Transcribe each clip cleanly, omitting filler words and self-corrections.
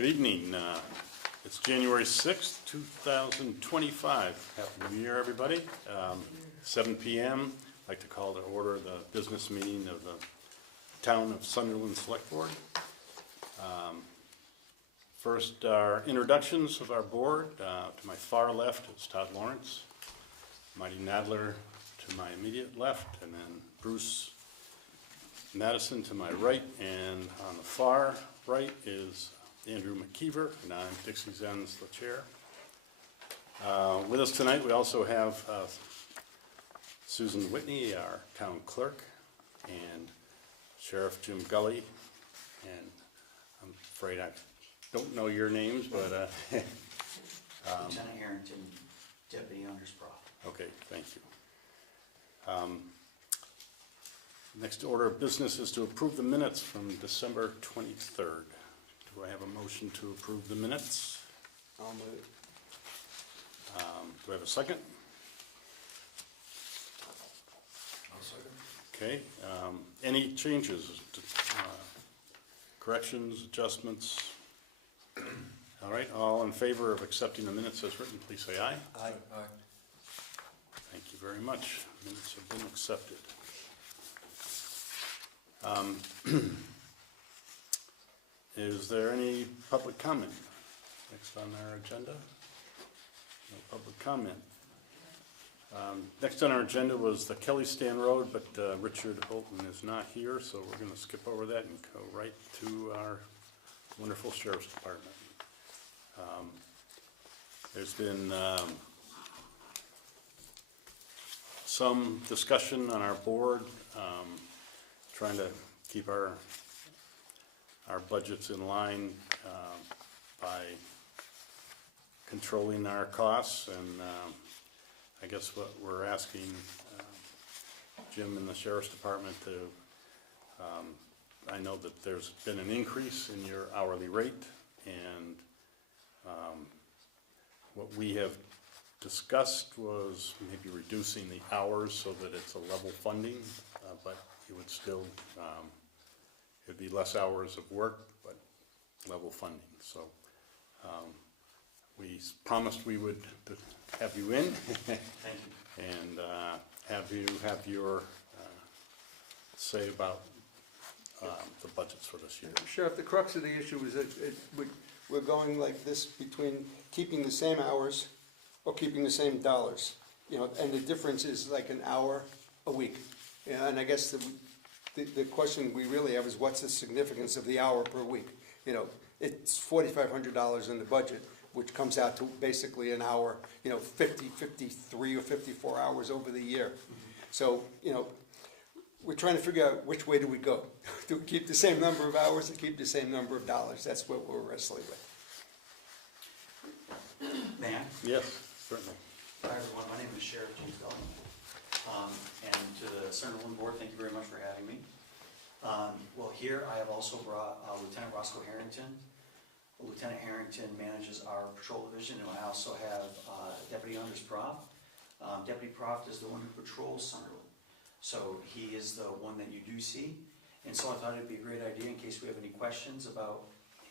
Good evening. It's January 6th, 2025. Happy New Year, everybody. 7 p.m. I'd like to call to order the business meeting of the Town of Sunderland Select Board. First, our introductions of our board. To my far left is Todd Lawrence, Mighty Nadler to my immediate left, and then Bruce Madison to my right, and on the far right is Andrew McKeever, and I'm Dixie Zenz, the chair. With us tonight, we also have Susan Whitney, our town clerk, and Sheriff Jim Gully, and I'm afraid I don't know your names, but Lieutenant Harrington, Deputy Undersprof. Okay, thank you. Next order of business is to approve the minutes from December 23rd. Do I have a motion to approve the minutes? I'll move it. Do I have a second? I'll second. Okay. Any changes, corrections, adjustments? All right, all in favor of accepting the minutes as written, please say aye. Aye. Thank you very much. Minutes have been accepted. Is there any public comment next on our agenda? No public comment. Next on our agenda was the Kelly Stand Road, but Richard Holton is not here, so we're going to skip over that and go right to our wonderful Sheriff's Department. There's been some discussion on our board, trying to keep our budgets in line by controlling our costs, and I guess what we're asking Jim and the Sheriff's Department to, I know that there's been an increase in your hourly rate, and what we have discussed was maybe reducing the hours so that it's a level funding, but it would still, it'd be less hours of work, but level funding. So we promised we would have you in and have you have your say about the budgets for this year. Sheriff, the crux of the issue is that we're going like this between keeping the same hours or keeping the same dollars, and the difference is like an hour a week. And I guess the question we really have is, what's the significance of the hour per week? It's $4,500 in the budget, which comes out to basically an hour, 53 or 54 hours over the year. So, we're trying to figure out which way do we go. Do we keep the same number of hours or keep the same number of dollars? That's what we're wrestling with. May I? Yes, certainly. Hi everyone, my name is Sheriff James Gully. And to the Sunderland Board, thank you very much for having me. Well, here I have also brought Lieutenant Roscoe Harrington. Lieutenant Harrington manages our patrol division, and I also have Deputy Undersprof. Deputy Prof is the one who patrols Sunderland. So he is the one that you do see. And so I thought it'd be a great idea, in case we have any questions about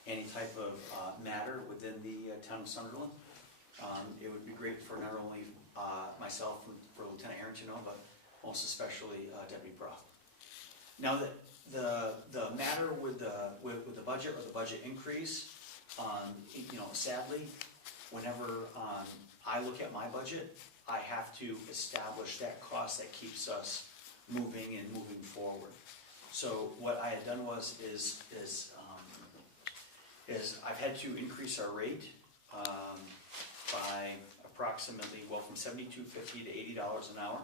any type of matter within the town of Sunderland. It would be great for not only myself and for Lieutenant Harrington to know, but most especially Deputy Prof. Now that the matter with the budget or the budget increase, sadly, whenever I look at my budget, I have to establish that cost that keeps us moving forward. So what I had done is I've had to increase our rate by approximately, from $72.50 to $80 an hour,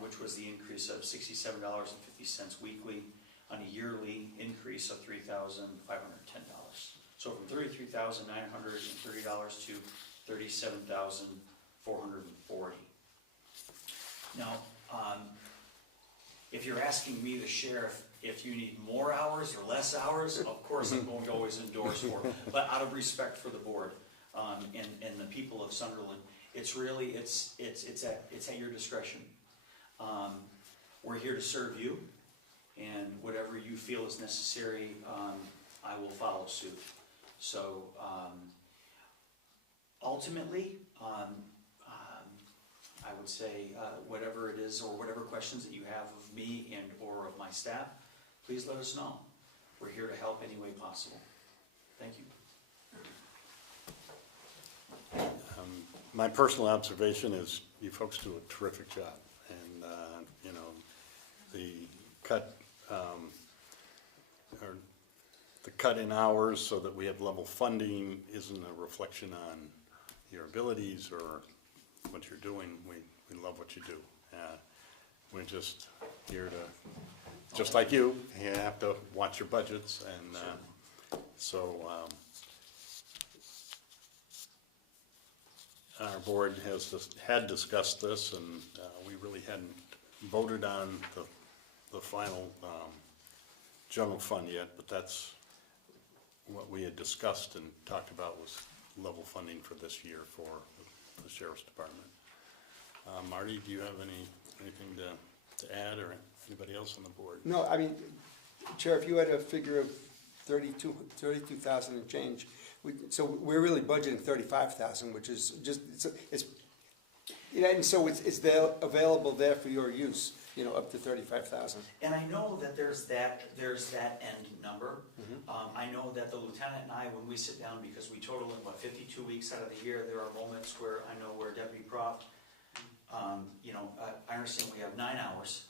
which was the increase of $67.50 weekly on a yearly increase of $3,510. So from $33,930 to $37,440. Now, if you're asking me, the sheriff, if you need more hours or less hours, of course I'm going to always endorse more. But out of respect for the board and the people of Sunderland, it's really it's at your discretion. We're here to serve you, and whatever you feel is necessary, I will follow suit. So ultimately, I would say whatever it is or whatever questions that you have of me and or of my staff, please let us know. We're here to help any way possible. Thank you. My personal observation is you folks do a terrific job, and, you know, the cut, or the cut in hours so that we have level funding isn't a reflection on your abilities or what you're doing. We love what you do. We're just here to, just like you have to watch your budgets, and so our board had discussed this, and we really hadn't voted on the final general fund yet, but that's what we had discussed and talked about was level funding for this year for the Sheriff's Department. Marty, do you have anything to add, or anybody else on the board? No, I mean, Chair, if you had a figure of 32,000 and change, so we're really budgeting 35,000, which is just, it's, you know, and so it's there, available there for your use, you know, up to 35,000. And I know that there's that end number. I know that the lieutenant and I, when we sit down, because we total in, 52 weeks out of the year, there are moments where I know where Deputy Prof, you know, I understand we have 9 hours,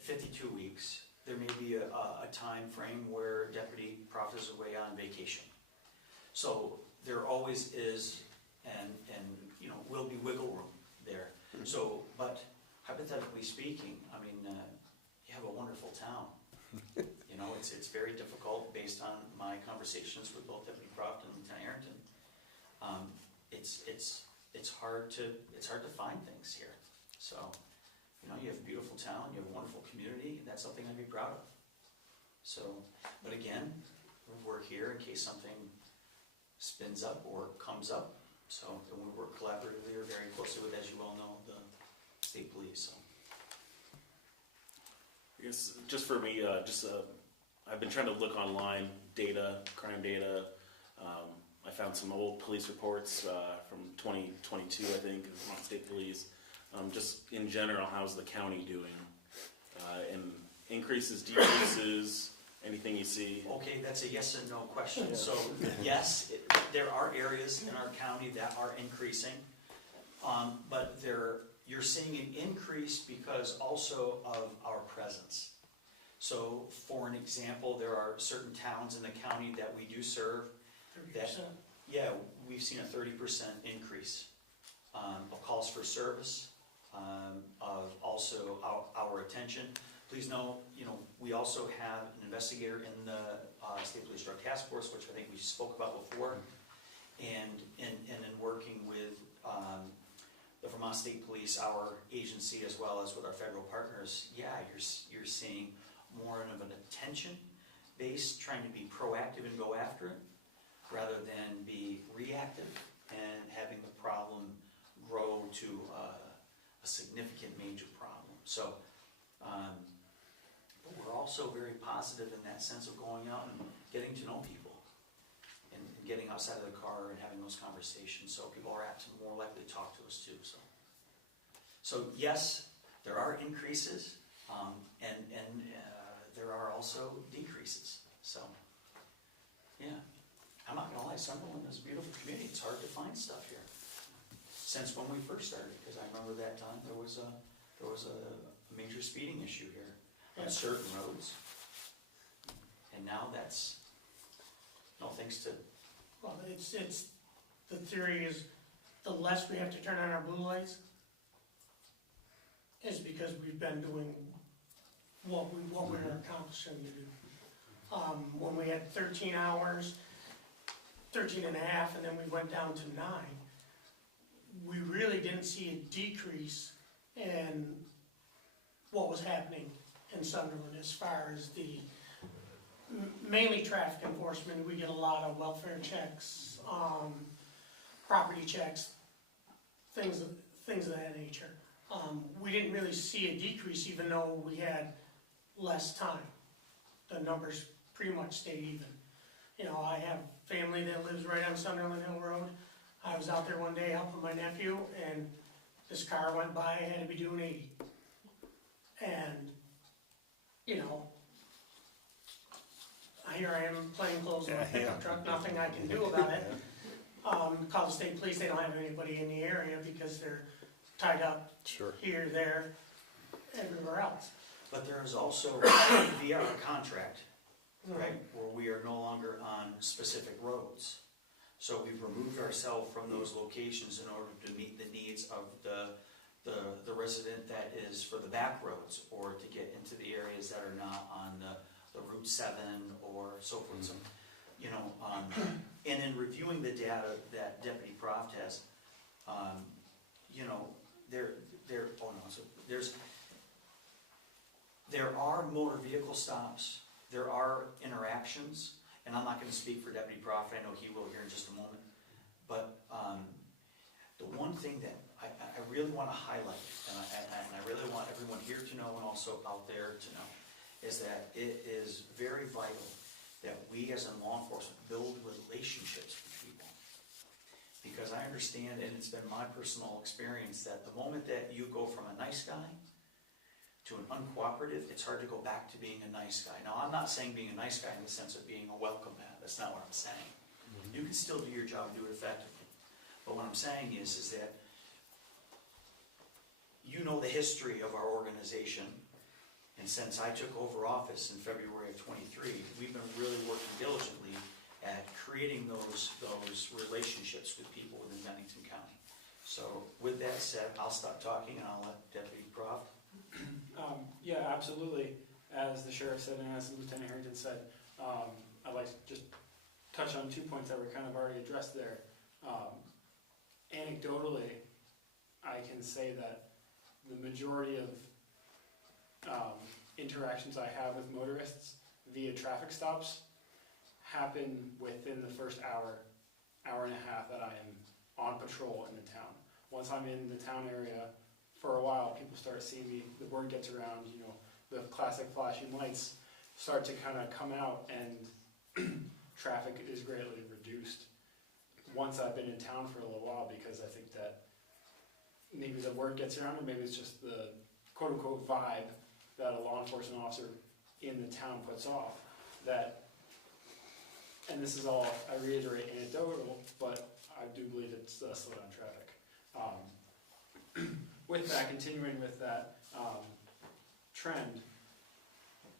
52 weeks. There may be a time frame where Deputy Prof is away on vacation. So there always is, and you know, will be wiggle room there. So, but hypothetically speaking, I mean, you have a wonderful town. You know, it's very difficult based on my conversations with both Deputy Prof and Lieutenant Arrington. It's hard to find things here. So, you know, you have a beautiful town, you have a wonderful community, and that's something I'd be proud of. So, but again, we're here in case something spins up or comes up. So, and we work collaboratively or very closely with, as you all know, the state police. So. I guess just for me, I've been trying to look online, data, crime data. I found some old police reports from 2022, I think, of Vermont State Police. Just in general, how's the county doing? And increases, decreases, anything you see? Okay, that's a yes and no question. Yeah. So yes, there are areas in our county that are increasing, but you're seeing an increase because also of our presence. So for an example, there are certain towns in the county that we do serve 30%. That, yeah, we've seen a 30% increase of calls for service, of also our attention. Please know, you know, we also have an investigator in the State Police Drug Task Force, which I think we spoke about before, and in working with the Vermont State Police, our agency, as well as with our federal partners, yeah, you're seeing more of an attention-based, trying to be proactive and go after it, rather than be reactive and having the problem grow to a significant major problem. So, but we're also very positive in that sense of going out and getting to know people and getting outside of the car and having those conversations. So people are apt to more likely to talk to us too. So yes, there are increases, and there are also decreases. So yeah, I'm not gonna lie, Sunderland is a beautiful community. It's hard to find stuff here since when we first started, because I remember that time there was a major speeding issue here on certain roads, and now that's no thanks to. Well, it's the theory is the less we have to turn on our blue lights is because we've been doing what we're accomplishing to do. When we had 13 hours, 13 and a half, and then we went down to 9, we really didn't see a decrease in what was happening in Sunderland as far as the mainly traffic enforcement. We get a lot of welfare checks, property checks, things of that nature. We didn't really see a decrease even though we had less time. The numbers pretty much stayed even. You know, I have family that lives right on Sunderland Hill Road. I was out there one day helping my nephew, and this car went by, had to be doing 80. And, you know, here I am playing clothes in a pickup truck, nothing I can do about it. Call the state police, they don't have anybody in the area because they're tied up Sure. here, there, everywhere else. But there is also, via our contract, right, where we are no longer on specific roads. So we've removed ourselves from those locations in order to meet the needs of the resident that is for the back roads, or to get into the areas that are not on the Route 7 or so forth. So, you know, and in reviewing the data that Deputy Proft has, you know, there are motor vehicle stops, there are interactions, and I'm not gonna speak for Deputy Proft, I know he will here in just a moment, but the one thing that I really wanna highlight, and I really want everyone here to know and also out there to know, is that it is very vital that we as in law enforcement build relationships with people. Because I understand, and it's been my personal experience, that the moment that you go from a nice guy to an uncooperative, it's hard to go back to being a nice guy. Now, I'm not saying being a nice guy in the sense of being a welcome mat. That's not what I'm saying. You can still do your job and do it effectively. But what I'm saying is that you know the history of our organization, and since I took over office in February of 23, we've been really working diligently at creating those relationships with people within Bennington County. So with that said, I'll stop talking and I'll let Deputy Proft. Yeah, absolutely. As the sheriff said and as Lieutenant Harrington said, I'd like to just touch on 2 points that were kind of already addressed there. Anecdotally, I can say that the majority of interactions I have with motorists via traffic stops happen within the first hour and a half that I am on patrol in the town. Once I'm in the town area for a while, people start seeing me, the word gets around, you know, the classic flashing lights start to kind of come out, and traffic is greatly reduced once I've been in town for a little while, because I think that maybe the word gets around, and maybe it's just the quote-unquote vibe that a law enforcement officer in the town puts off, that, and this is all, I reiterate, anecdotal, but I do believe it's slow down traffic. With that, continuing with that trend,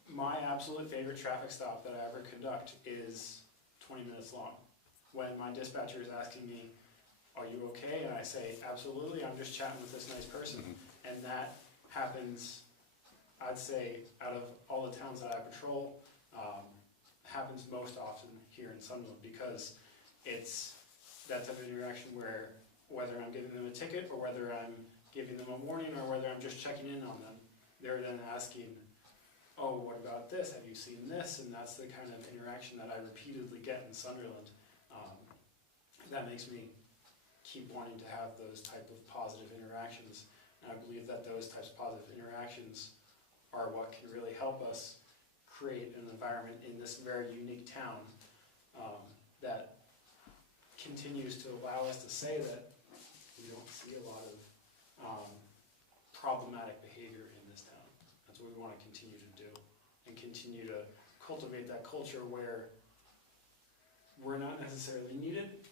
my absolute favorite traffic stop that I ever conduct is 20 minutes long. When my dispatcher is asking me, "Are you okay?" and I say, "Absolutely, I'm just chatting with this nice person." And that happens, I'd say, out of all the towns that I patrol, happens most often here in Sunderland, because it's that type of interaction where whether I'm giving them a ticket or whether I'm giving them a warning or whether I'm just checking in on them, they're then asking, "Oh, what about this? Have you seen this?" And that's the kind of interaction that I repeatedly get in Sunderland. That makes me keep wanting to have those type of positive interactions. And I believe that those types of positive interactions are what can really help us create an environment in this very unique town that continues to allow us to say that we don't see a lot of problematic behavior in this town. That's what we want to continue to do, and continue to cultivate that culture where we're not necessarily needed,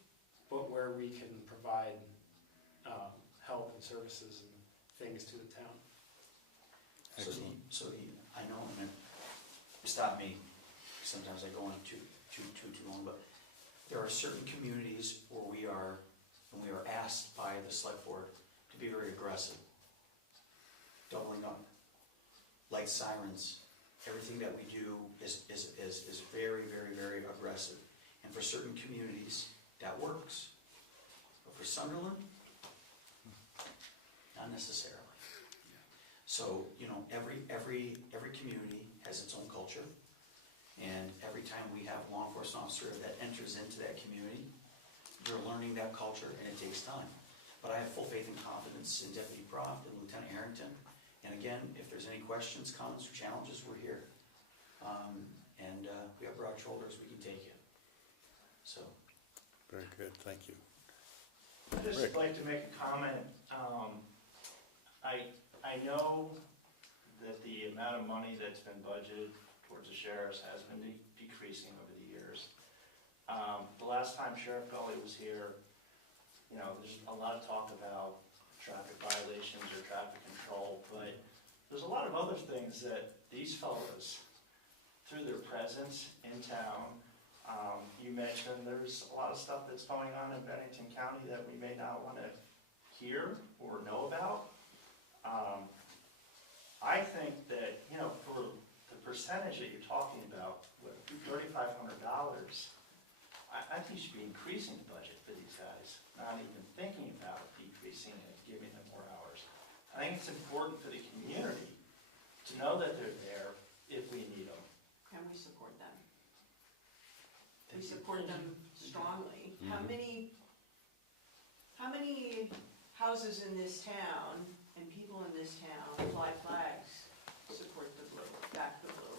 but where we can provide help and services and things to the town. I know, and stop me, sometimes I go on too long, but there are certain communities where we are asked by the select board to be very aggressive. Doubling up, light sirens, everything that we do is very, very, very aggressive. And for certain communities, that works. But for Sunderland, not necessarily. So, you know, every community has its own culture, and every time we have a law enforcement officer that enters into that community, you're learning that culture, and it takes time. But I have full faith and confidence in Deputy Proft and Lieutenant Harrington. And again, if there's any questions, comments, or challenges, we're here. And we have broad shoulders, we can take it. So Very good, thank you. I'd just Rick. like to make a comment. I know that the amount of money that's been budgeted towards the sheriffs has been decreasing over the years. The last time Sheriff Gully was here, you know, there's a lot of talk about traffic violations or traffic control, but there's a lot of other things that these fellows, through their presence in town, you mentioned there's a lot of stuff that's going on in Bennington County that we may not want to hear or know about. I think that, you know, for the percentage that you're talking about, with $3,500, I think you should be increasing the budget for these guys, not even thinking about decreasing it, giving them more hours. I think it's important for the community to know that they're there if we need them. And we support them. We support them strongly. How many houses in this town and people in this town fly flags, support the blue, back the blue?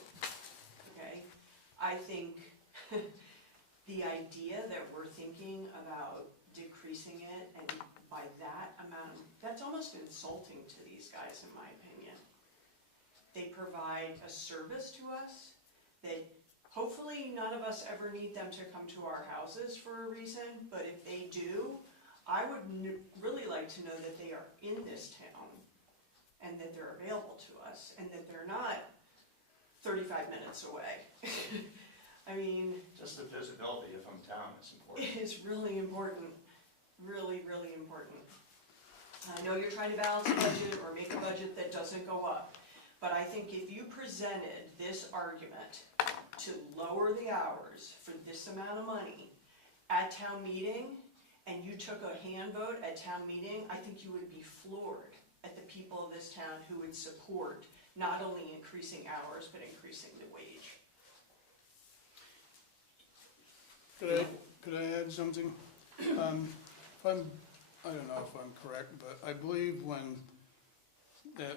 Okay? I think the idea that we're thinking about decreasing it and by that amount, that's almost insulting to these guys, in my opinion. They provide a service to us that hopefully none of us ever need them to come to our houses for a reason, but if they do, I would really like to know that they are in this town and that they're available to us and that they're not 35 minutes away. I mean, Just the visibility of hometown is important. it is really important, really, really important. I know you're trying to balance a budget or make a budget that doesn't go up, but I think if you presented this argument to lower the hours for this amount of money at town meeting, and you took a hand vote at town meeting, I think you would be floored at the people of this town who would support not only increasing hours, but increasing the wage. Could I add something? I don't know if I'm correct, but I believe when,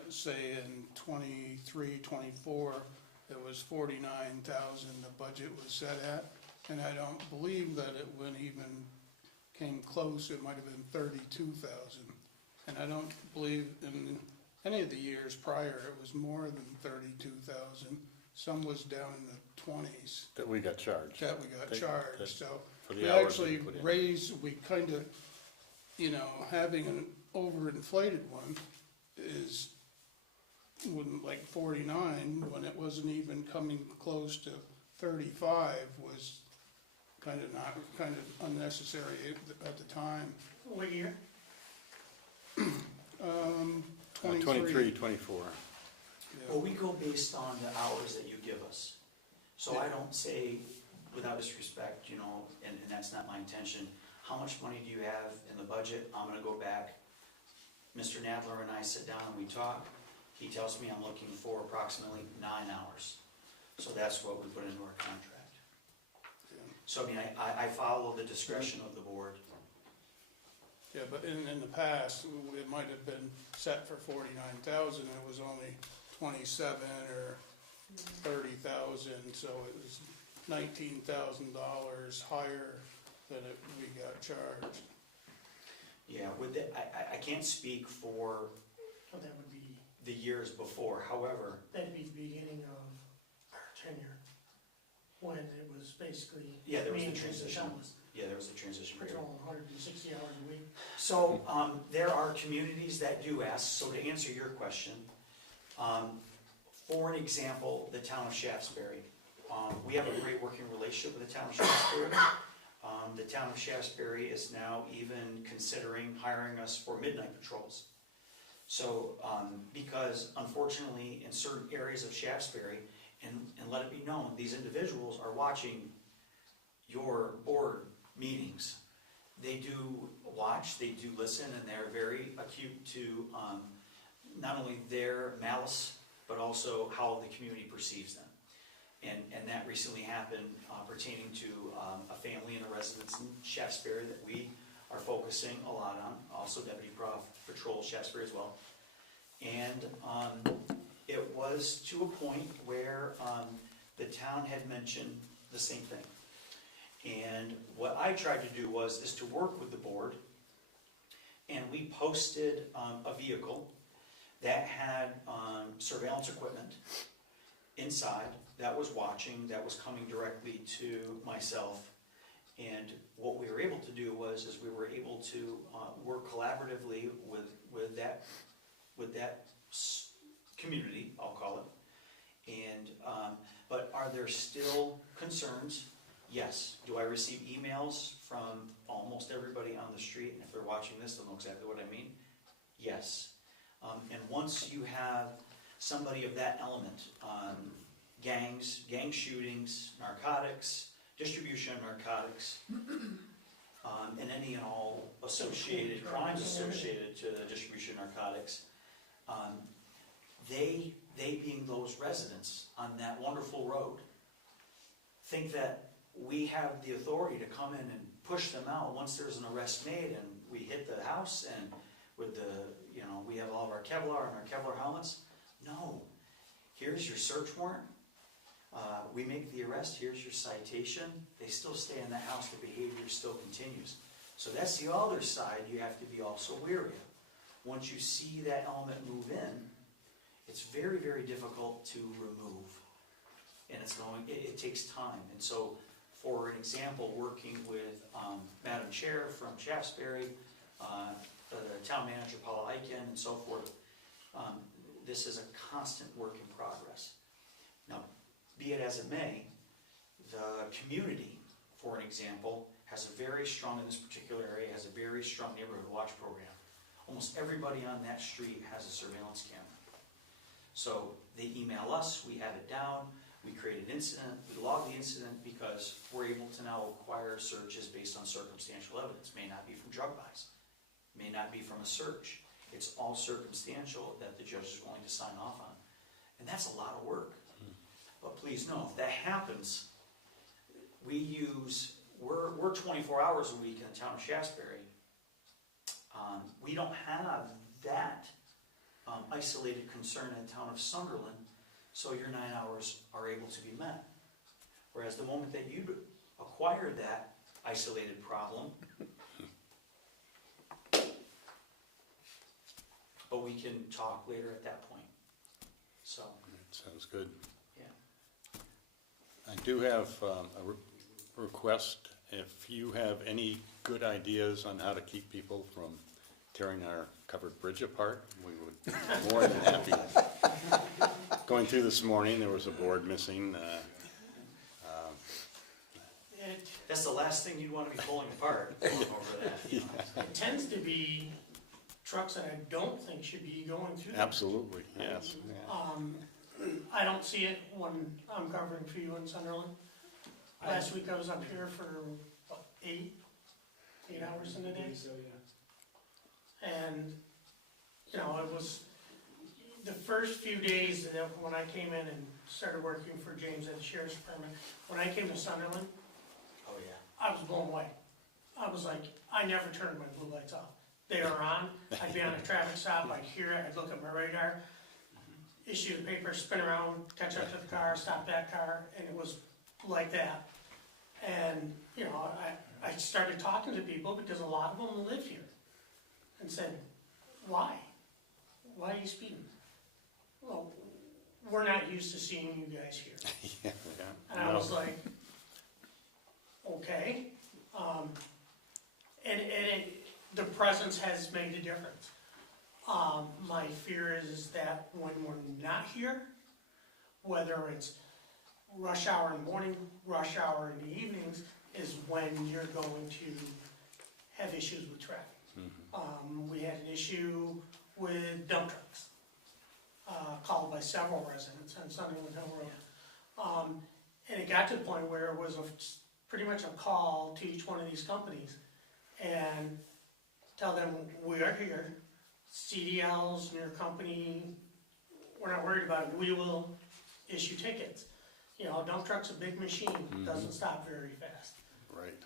say in 23, 24, it was 49,000 the budget was set at, and I don't believe that it went even came close, it might have been 32,000. And I don't believe in any of the years prior, it was more than 32,000. Some was down in the 20s That we got charged. that we got charged, so for the we hours actually we put in. raised, we kind of, you know, having an overinflated one is, wouldn't like 49, when it wasn't even coming close to 35 was kind of unnecessary at the time. What year? 23. 24. Yeah. Well, we go based on the hours that you give us. So I don't say, without disrespect, you know, and that's not my intention, how much money do you have in the budget? I'm gonna go back. Mr. Nadler and I sit down and we talk. He tells me I'm looking for approximately 9 hours. So that's what we put into our contract. So I mean, I follow the discretion of the board. Yeah, but in the past, it might have been set for 49,000, it was only 27 or 30,000, so it was $19,000 higher than we got charged. Yeah, with the, I can't speak for Oh, that would be, the years before, however, that'd be the beginning of our tenure, when it was basically. yeah, there was me the and Jason transition. Thomas Yeah, there was a transition period. patrolling 160 hours a week. So, there are communities that do ask, so to answer your question, for an example, the town of Shaftesbury. We have a great working relationship with the town of Shaftesbury. The town of Shaftesbury is now even considering hiring us for midnight patrols. So, because unfortunately, in certain areas of Shaftesbury, and let it be known, these individuals are watching your board meetings. They do watch, they do listen, and they're very acute to not only their malice, but also how the community perceives them. And that recently happened pertaining to a family and a residence in Shaftesbury that we are focusing a lot on, also Deputy Prof Patrol Shaftesbury as well. And it was to a point where the town had mentioned the same thing. And what I tried to do is to work with the board, and we posted a vehicle that had surveillance equipment inside that was watching, that was coming directly to myself. And what we were able to do is we were able to work collaboratively with that community, I'll call it. And but are there still concerns? Yes. Do I receive emails from almost everybody on the street? And if they're watching this, they'll know exactly what I mean. Yes. And once you have somebody of that element, gangs, gang shootings, narcotics, distribution of narcotics, and any and all associated crimes associated to the distribution of narcotics, they being those residents on that wonderful road, think that we have the authority to come in and push them out once there's an arrest made and we hit the house and with the, we have all of our Kevlar and our Kevlar helmets. No. Here's your search warrant. We make the arrest. Here's your citation. They still stay in the house. The behavior still continues. So that's the other side you have to be also wary of. Once you see that element move in, it's very, very difficult to remove. And it takes time. And so, for an example, working with Madam Chair from Shaftesbury, the town manager Paula Eichen, and so forth, this is a constant work in progress. Now, be it as it may, the community, for an example, has a very strong, in this particular area, has a very strong neighborhood watch program. Almost everybody on that street has a surveillance camera. So they email us, we have it down, we create an incident, we log the incident because we're able to now acquire searches based on circumstantial evidence. May not be from drug buys, may not be from a search. It's all circumstantial that the judge is willing to sign off on. And that's a lot of work. But please know, if that happens, we're 24 hours a week in the town of Shaftesbury. We don't have that isolated concern in the town of Sunderland, so your 9 hours are able to be met. Whereas the moment that you acquire that isolated problem, but we can talk later at that point. So. Sounds good. Yeah. I do have a request. If you have any good ideas on how to keep people from tearing our covered bridge apart, we would be more than happy. Going through this morning, there was a board missing. That's the last thing you'd want to be pulling apart going over that. It tends to be trucks that I don't think should be going through there. Absolutely, yes. I don't see it when I'm covering for you in Sunderland. Last week I was up here for about 8 hours in a day. So, yeah. And, it was the first few days that when I came in and started working for James at the Sheriff's Department, when I came to Sunderland, Oh, yeah. I was blown away. I was like, I never turned my blue lights off. They are on. I'd be on a traffic stop, I'd hear it, I'd look at my radar, issue the paper, spin around, catch up to the car, stop that car, and it was like that. And, I started talking to people because a lot of them live here and said, why? Why are you speeding? Well, we're not used to seeing you guys here. Yeah. And I was like, okay. The presence has made a difference. My fear is that when we're not here, whether it's rush hour in the morning, rush hour in the evenings, is when you're going to have issues with traffic. We had an issue with dump trucks, called by several residents on Sunderland Hill Road. And it got to the point where it was pretty much a call to each one of these companies and tell them, we are here, CDLs and your company, we're not worried about it, we will issue tickets. Dump truck's a big machine, doesn't stop very fast. Right.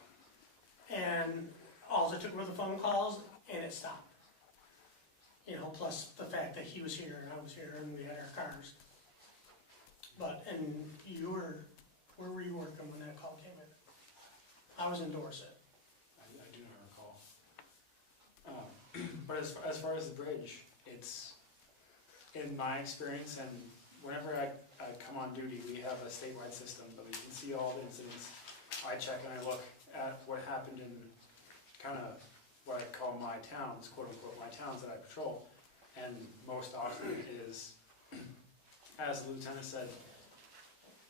And all it took were the phone calls, and it stopped. Plus the fact that he was here and I was here and we had our cars. Where were you working when that call came in? I was in Dorset. I do not recall. But as far as the bridge, it's, in my experience, and whenever I come on duty, we have a statewide system, but we can see all the incidents. I check and I look at what happened in kind of what I call my towns, quote unquote, my towns that I patrol. And most often it is, as the lieutenant said,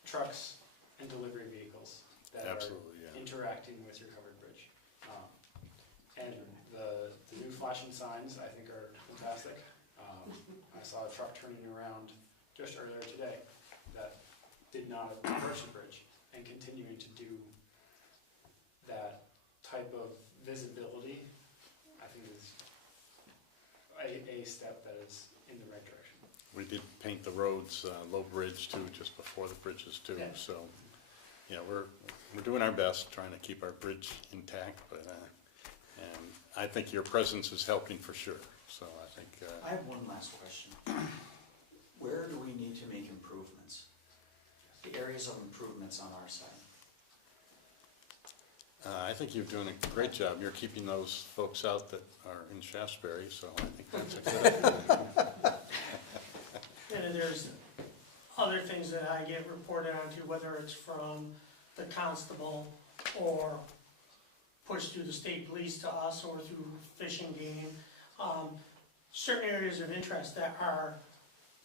trucks and delivery vehicles that Absolutely, are yeah. interacting with your covered bridge. And the new flashing signs, I think, are fantastic. I saw a truck turning around just earlier today that did not approach the bridge, and continuing to do that type of visibility, I think is a step that is in the right direction. We did paint the roads, Low Bridge too, just before the bridges too, Yeah. so, yeah, we're doing our best, trying to keep our bridge intact, but, and I think your presence is helping for sure, so I think, I have one last question. Where do we need to make improvements? The areas of improvements on our side? I think you're doing a great job. You're keeping those folks out that are in Shaftesbury, so I think that's a good. And there's other things that I get reported onto, whether it's from the constable or pushed through the state police to us or through Fish and Game. Certain areas of interest that are,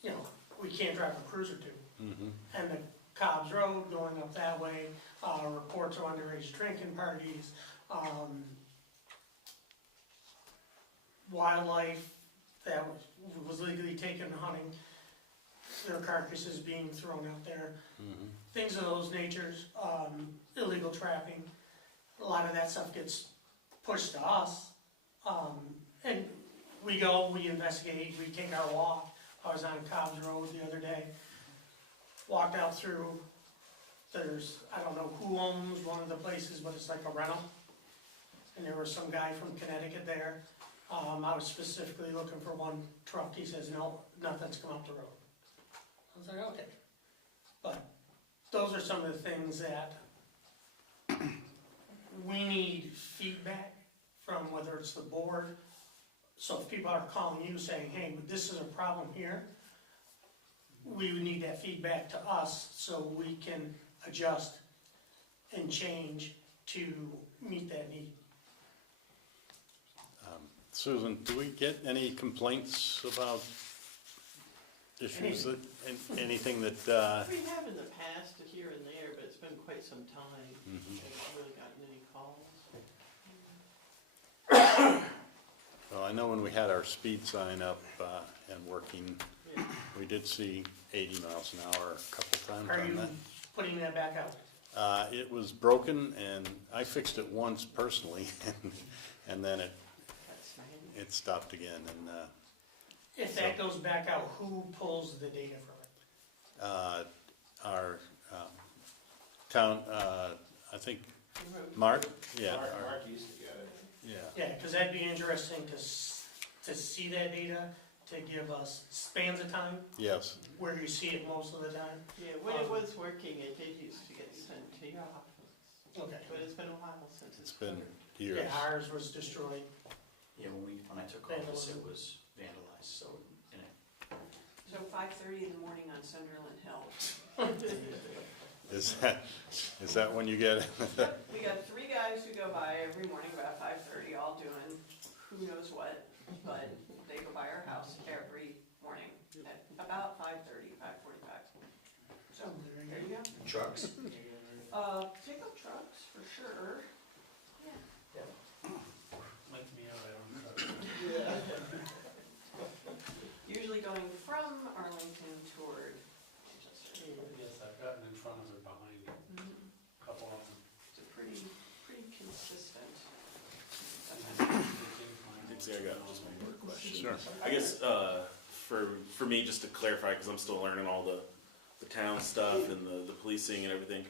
you know, we can't drive a cruiser to. Mhm. And the Cobb's Road going up that way, reports of underage drinking parties, wildlife that was legally taken hunting, their carcasses being thrown out there, Mhm. things of those natures, illegal trapping. A lot of that stuff gets pushed to us, and we go, we investigate, we take our walk. I was on Cobb's Road the other day, walked out through, there's, I don't know who owns one of the places, but it's like a rental. And there was some guy from Connecticut there. I was specifically looking for one truck. He says, no, nothing's come up the road. I was like, okay. But those are some of the things that we need feedback from, whether it's the board. So if people are calling you saying, hey, this is a problem here, we would need that feedback to us so we can adjust and change to meet that need. Susan, do we get any complaints about issues that, anything that, We have in the past, here and there, but it's been quite some time. Mhm. Haven't really gotten any calls. well, I know when we had our speed sign up and working, Yeah. we did see 80 miles an hour a couple times Are on you that. putting that back out? It was broken, and I fixed it once personally, and then That's right. it stopped again, and If that goes back out, who pulls the data from it? our town, I think, Mark, yeah, Mark used to get it. yeah, Yeah, because that'd be interesting to see that data, to give us spans of time yes, where you see it most of the time. Yeah, when it was working, it did used to get sent to your office, Okay. but it's been a while since it's it's been worked. years. Yeah, ours was destroyed. Yeah, when I took office, it was vandalized, so, and it, So 5:30 in the morning on Sunderland Hill. Is that when you get, We got 3 guys who go by every morning about 5:30, all doing who knows what, but they go by our house every morning at about 5:30, 5:45. So, there you go. trucks? Pickup trucks, for sure. Like me, I don't know. Usually going from Arlington toward Manchester. Yes, I've gotten in front of or behind Mhm. a couple of them. It's a pretty consistent. See, I got just one more question. sure, I guess for me, just to clarify, because I'm still learning all the town stuff and the policing and everything.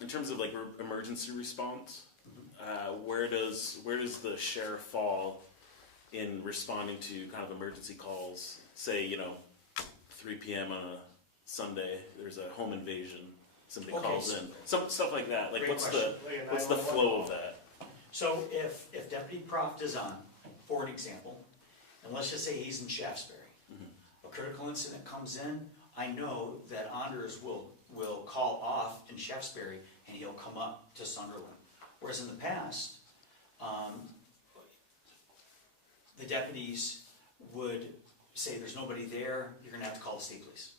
In terms of like emergency response, where does the sheriff fall in responding to kind of emergency calls? Say 3 p.m. on a Sunday, there's a home invasion. somebody Okay, calls so- in, some stuff like that. Like, Great what's question. what's the flow of that? So if Deputy Proft is on, for an example, and let's just say he's in Shaftesbury, a critical incident comes in, I know that Anders will call off in Shaftesbury and he'll come up to Sunderland. Whereas in the past, the deputies would say there's nobody there, you're gonna have to call the state police.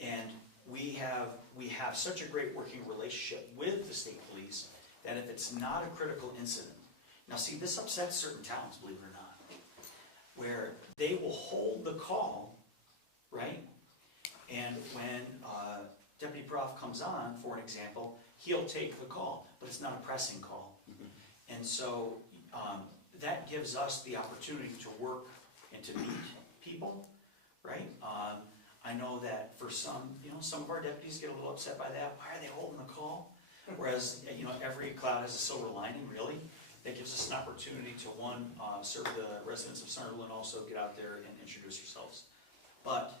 And we have such a great working relationship with the state police that if it's not a critical incident, now see, this upsets certain towns, believe it or not, where they will hold the call, right? And when Deputy Prof comes on, for an example, he'll take the call, but it's not a pressing call. And so that gives us the opportunity to work and to meet people, right? I know that for some, some of our deputies get a little upset by that. Why are they holding the call? Whereas, every cloud has a silver lining, really. That gives us an opportunity to, one, serve the residents of Sunderland, also get out there and introduce yourselves. But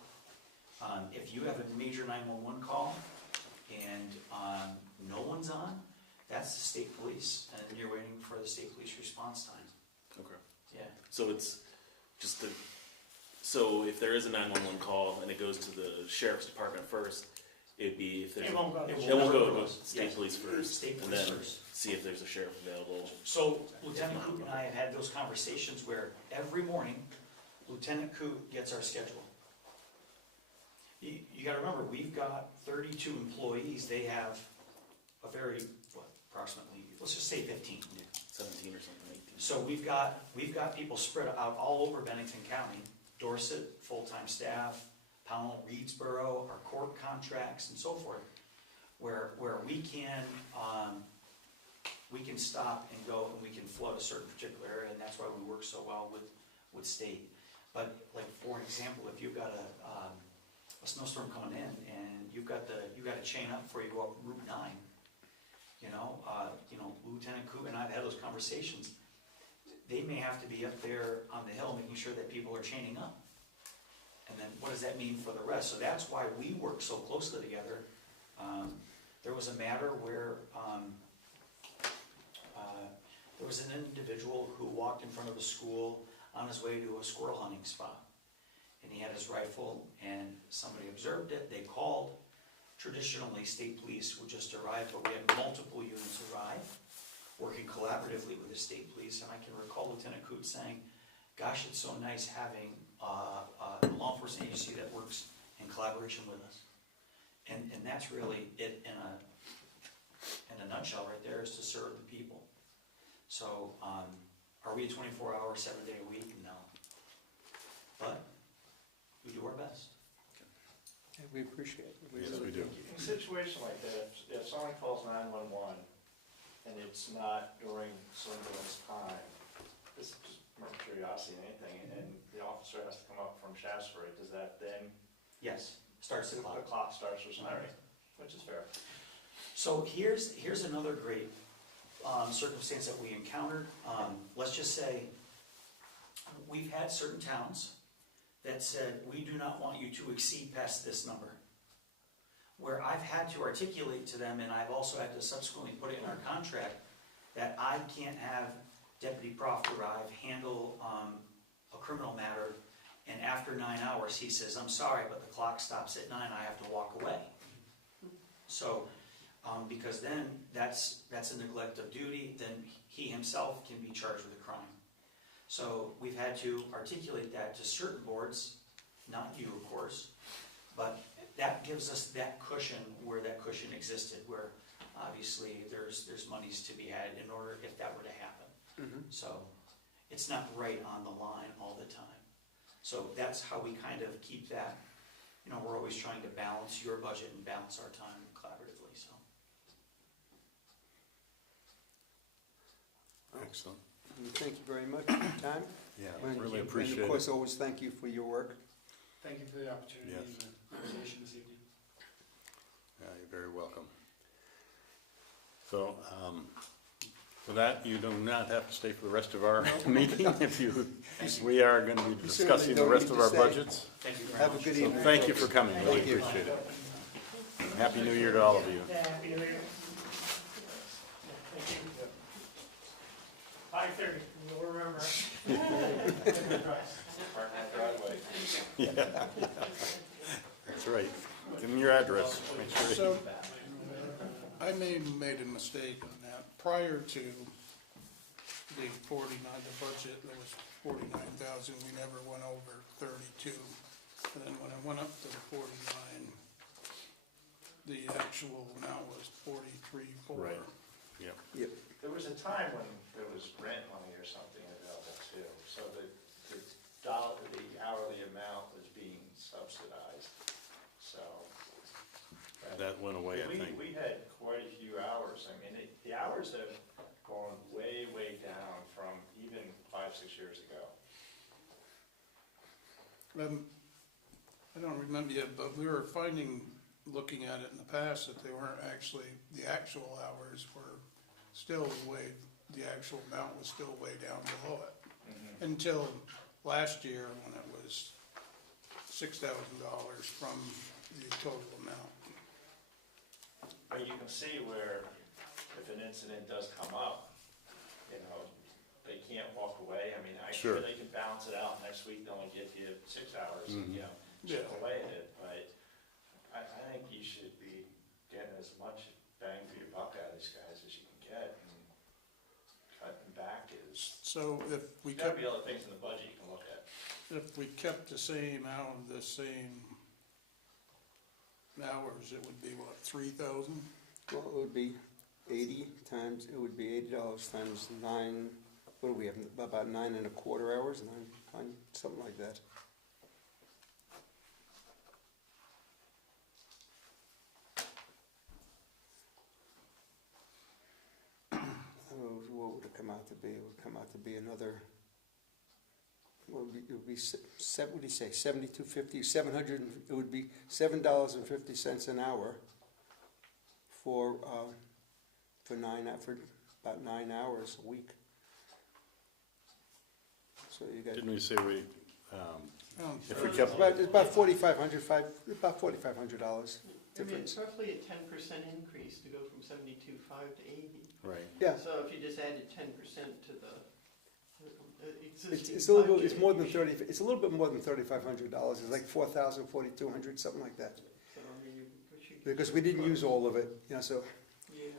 if you have a major 911 call and no one's on, that's the state police, and you're waiting for the state police response time. Okay. Yeah. So it's just so if there is a 911 call and it goes to the sheriff's department first, it'd be if there's It won't go. it won't go to Yes. state police first, State and police then first. see if there's a sheriff available. So Lieutenant Coote and I have had those conversations where every morning Lieutenant Coote gets our schedule. You gotta remember, we've got 32 employees. They have a very, approximately, let's just say 15. 17 or something, 18. So we've got people spread out all over Bennington County, Dorset, full-time staff, Pownell, Reedsboro, our court contracts and so forth, where we can stop and go and we can flood a certain particular area, and that's why we work so well with state. But like, for example, if you've got a snowstorm coming in and you've got to chain up before you go up Route 9, Lieutenant Coote and I have had those conversations. They may have to be up there on the hill making sure that people are chaining up. And then what does that mean for the rest? So that's why we work so closely together. There was a matter where there was an individual who walked in front of a school on his way to a squirrel hunting spot. And he had his rifle and somebody observed it, they called. Traditionally, state police would just arrive, but we had multiple units arrive, working collaboratively with the state police. And I can recall Lieutenant Coote saying, gosh, it's so nice having a law enforcement agency that works in collaboration with us. And that's really it in a nutshell right there, is to serve the people. So are we a 24-hour, 7-day-a-week? No. But we do our best. We appreciate it. Yes, we do. In a situation like that, if someone calls 911 and it's not during Sunderland's time, this is just more curiosity than anything, and the officer has to come up from Shaftesbury, does that then? Yes, starts the clock. The clock starts for Sunderland, which is fair. So here's another great circumstance that we encountered. Let's just say we've had certain towns that said, we do not want you to exceed past this number. Where I've had to articulate to them, and I've also had to subsequently put it in our contract, that I can't have Deputy Prof arrive, handle a criminal matter, and after 9 hours he says, I'm sorry, but the clock stops at 9, I have to walk away. So, because then that's a neglect of duty, then he himself can be charged with a crime. So we've had to articulate that to certain boards, not you of course, but that gives us that cushion where that cushion existed, where obviously there's monies to be had in order if that were to happen. So it's not right on the line all the time. So that's how we kind of keep that, we're always trying to balance your budget and balance our time collaboratively, so. Excellent. Thank you very much for your time. Yeah, And- really And appreciate of course, it. always thank you for your work. Thank you for the opportunity Yes. and the conversation this evening. Yeah, you're very welcome. So, for that, you do not have to stay for the rest of our meeting. We are going to be discussing the don't rest need of to our stay. budgets. Thank you very Have a much. good So evening. thank you for coming, really Thank you. appreciate it. Happy New Year to all of you. Yeah, happy New Year. Thank you. 5:30, you'll remember. Park my driveway. That's right. Give them your address. Make sure. So, I may have made a mistake on that. Prior to the 49, the budget, there was 49,000, we never went over 32. And then when I went up to the 49, the actual amount was 43,400. Right. Yep. Yep. There was a time when there was grant money or something available too, so the hourly amount was being subsidized, so. That went away, I We- think. We had quite a few hours, I mean, the hours have gone way, way down from even 5-6 years ago. I don't remember yet, but we were finding, looking at it in the past, that they weren't actually, the actual hours were still way, the actual amount was still way down below it. Until last year, when it was $6,000 from the total amount. But you can see where if an incident does come up, they can't walk away. I mean, I'm sure Sure. they can balance it out. Next week they'll only give you 6 hours, Mhm. chip Yeah. away at it. But I think you should be getting as much bang for your buck out of these guys as you can get. And cutting back is, So if we there's gotta kept, be other things in the budget you can look at. if we kept the same same hours, it would be what, 3,000? Well, it would be 80 times, it would be $80 times 9, what do we have, about 9.25 hours, something like that. What would it come out to be? It would come out to be another, what would it would be, what do you say, 72.50, 700, it would be $7.50 an hour for about 9 hours a week. So you got. Didn't we say we, if we It's kept, about $4,500, $4,500 I mean, difference. it's roughly a 10% increase to go from 72.5 to 80. right. Yeah, So if you just added 10% to the existing it's a little bit, budget, it's more than you should- 30, it's a little bit more than $3,500. It's like 4,000, 4,200, something like that. So, I mean, you should- Because we didn't use all of it, so. Yeah.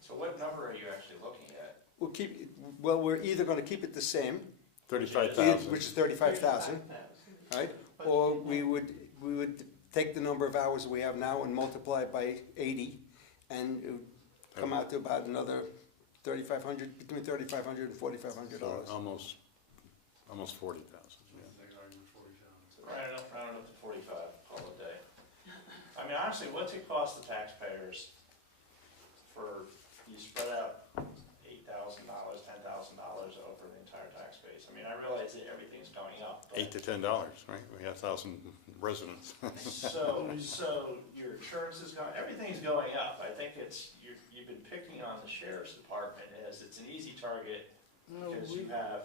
So what number are you actually looking at? We're either gonna keep it the same, 35,000. which is 35,000, 35,000. right? But, Or you know, we would take the number of hours we have now and multiply it by 80, and it would come out to about another 3,500, between 3,500 and So $4,500. almost 40,000. So round it up to 45, call it a day. I mean, honestly, what's it cost the taxpayers for, you spread out $8,000, $10,000 over the entire tax base? I mean, I realize that everything's going up. but- $8 to $10, right? We have 1,000 residents. So your insurance is going, everything's going up. I think you've been picking on the sheriff's department as it's an easy target No, because you have,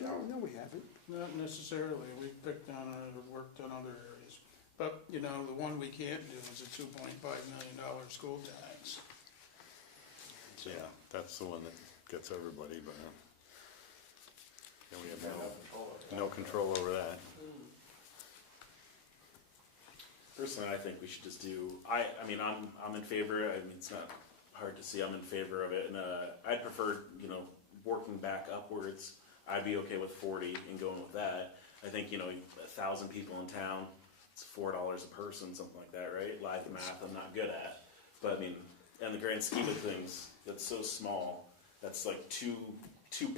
No, we haven't. not necessarily. We picked on or worked on other areas. But, the one we can't do is a $2.5 million school tax. Yeah, that's the one that gets everybody, but yeah, we have no control over that. Personally, I think we should just do, I mean, I'm in favor, I mean, it's not hard to see, I'm in favor of it, and, I'd prefer, working back upwards. I'd be okay with 40 and going with that. I think, 1,000 people in town, it's $4 a person, something like that, right? Live math, I'm not good at, but I mean, in the grand scheme of things, that's so small, that's like two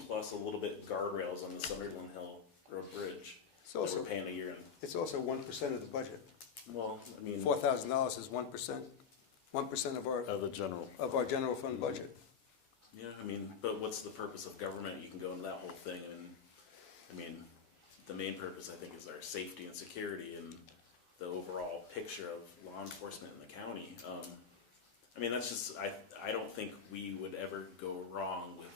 plus a little bit guardrails on the Sunderland Hill Road Bridge It's that we're also, paying a year in. it's also 1% of the budget. Well, I mean, $4,000 is 1% Of the general general fund budget. yeah, I mean, but what's the purpose of government? You can go into that whole thing, and I mean, the main purpose, I think, is our safety and security and the overall picture of law enforcement in the county. I mean, that's just, I don't think we would ever go wrong with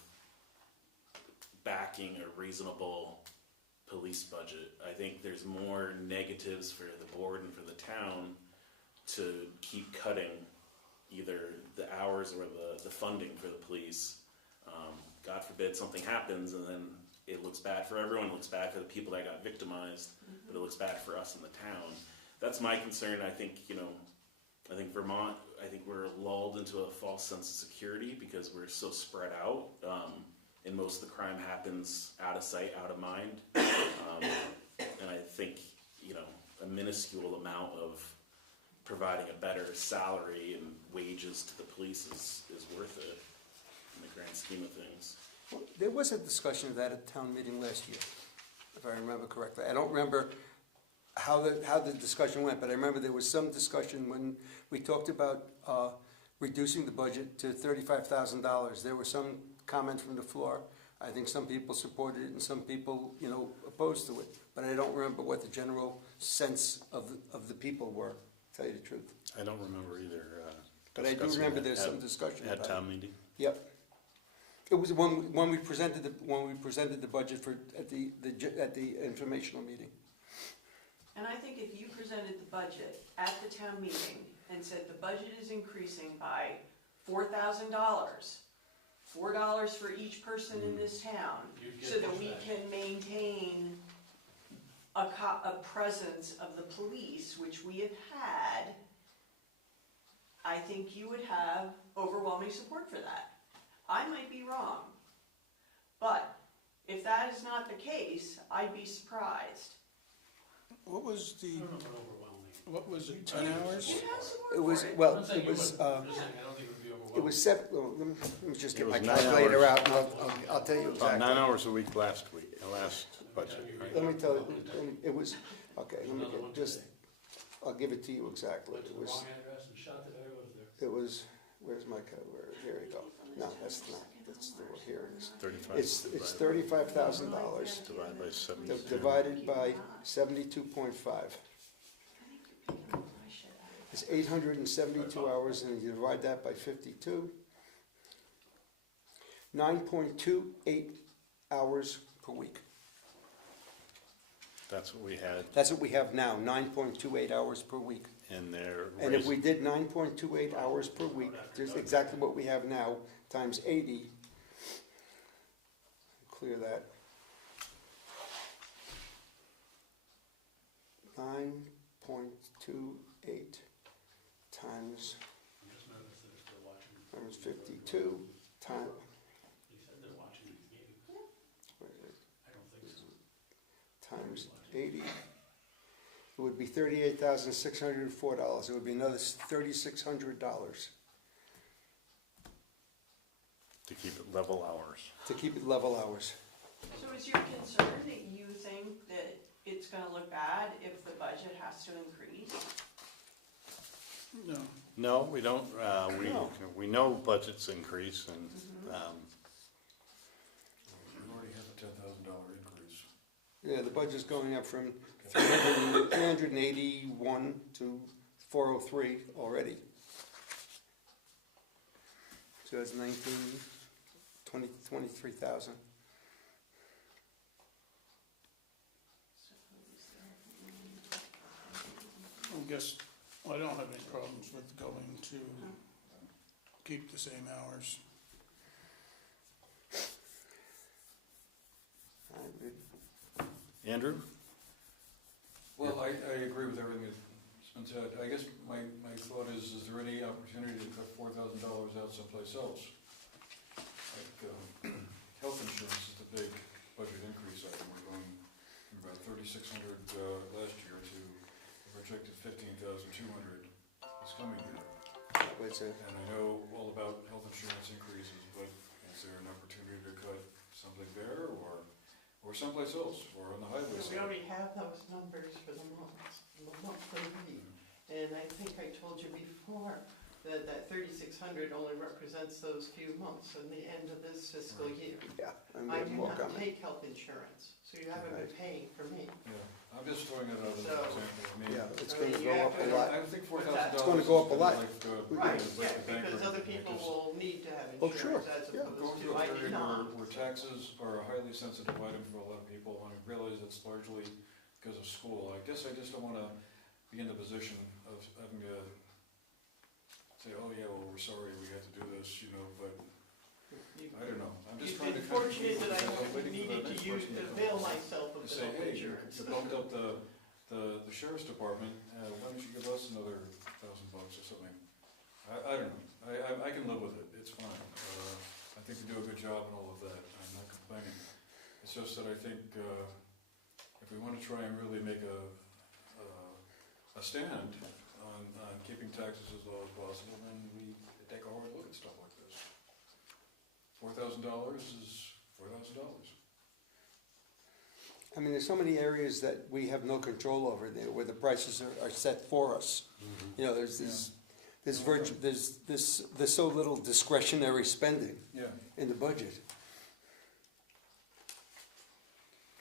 backing a reasonable police budget. I think there's more negatives for the board and for the town to keep cutting either the hours or the funding for the police. God forbid something happens and then it looks bad for everyone, it looks bad for the people that got victimized, but it looks bad for us in the town. That's my concern. I think, I think Vermont, I think we're lulled into a false sense of security because we're so spread out. And most of the crime happens out of sight, out of mind. And I think, a minuscule amount of providing a better salary and wages to the police is worth it in the grand scheme of things. Well, there was a discussion of that at the town meeting last year, if I remember correctly. I don't remember how the discussion went, but I remember there was some discussion when we talked about reducing the budget to $35,000. There was some comment from the floor. I think some people supported it and some people, opposed to it. But I don't remember what the general sense of the people were, to tell you the truth. I don't remember either. But I do discussing remember it there's at- some discussion At about it. town meeting. Yep. It was when we presented the budget at the informational meeting. And I think if you presented the budget at the town meeting and said the budget is increasing by $4,000, $4 for each person in this town, so that we can maintain a presence of the police, which we have had, I think you would have overwhelming support for that. I might be wrong, but if that is not the case, I'd be surprised. What was I don't know about overwhelming. what was it, 10 hours? You have support It was, for it. well, I'm saying it you was, would. I'm just saying I don't think it would be overwhelming. it was seven, well, let me just It get my was 9 calculator hours. out and I'll tell you About exactly. 9 hours a week last budget, right? Let me tell you, it was, okay, let me get, just, I'll give it to you exactly. Went to It the was, wrong address and shot the guy who was there. it was, where's my, here we go. No, that's not, here it is. 35. It's $35,000 Divided by 72. divided by 72.5. It's 872 hours, and you divide that by 52. 9.28 hours per week. That's what we had That's what we have now, 9.28 hours per week. in there. And if we did 9.28 hours per week, just exactly what we have now, times 80, clear that. 9.28 times, I just noticed that if they're watching, times 52, times, he said they're watching these games. where is it? I don't think so. Times 80, it would be $38,604. It would be another $3,600 To keep it level hours. to keep it level hours. So is your concern that you think that it's gonna look bad if the budget has to increase? No. No, we don't, No. we know budgets increase and, We already have a $10,000 increase. Yeah, the budget's going up from 381 to 403 already. So that's 23,000. I guess I don't have any problems with going to keep the same hours. Andrew? Well, I agree with everything that's been said. I guess my thought is there any opportunity to cut $4,000 out someplace else? Like, health insurance is the big budget increase item. We're going from about $3,600 last year to a projected $15,200 this coming year. And I know all about health insurance increases, but is there an opportunity to cut something there or someplace else, or on the highway We side? already have those numbers for the monthly rate. And I think I told you before that that 3,600 only represents those few months in the end of this fiscal year. Yeah, and we I have do more not coming. take health insurance, so you haven't been paying for me. Yeah, I'm just throwing it out as an So- example. I mean, Yeah. it's I gonna mean, you go have up to- a lot. I think $4,000. It's gonna go up a lot. Right, yeah, because other people will need to have Oh, sure, insurance as yeah. opposed Going to, through a I do period not. where taxes are a highly sensitive item for a lot of people, and I realize it's largely because of school. I guess I just don't wanna be in the position of having to say, oh yeah, well, we're sorry, we had to do this, you know, but I don't know. I'm just You've trying to been kind of. fortunate that I I'm waiting for the needed to next use, person to come avail along myself of and the say, health hey, you insurance. bumped up the sheriff's department, why don't you give us another $1,000 or something? I don't know. I can live with it. It's fine. I think we do a good job and all of that. I'm not complaining. It's just that I think if we want to try and really make a stand on keeping taxes as low as possible, then we take a hard look at stuff like this. $4,000 is $4,000. I mean, there's so many areas that we have no control over there, where the prices are set for us. You know, there's so little discretionary spending Yeah. in the budget.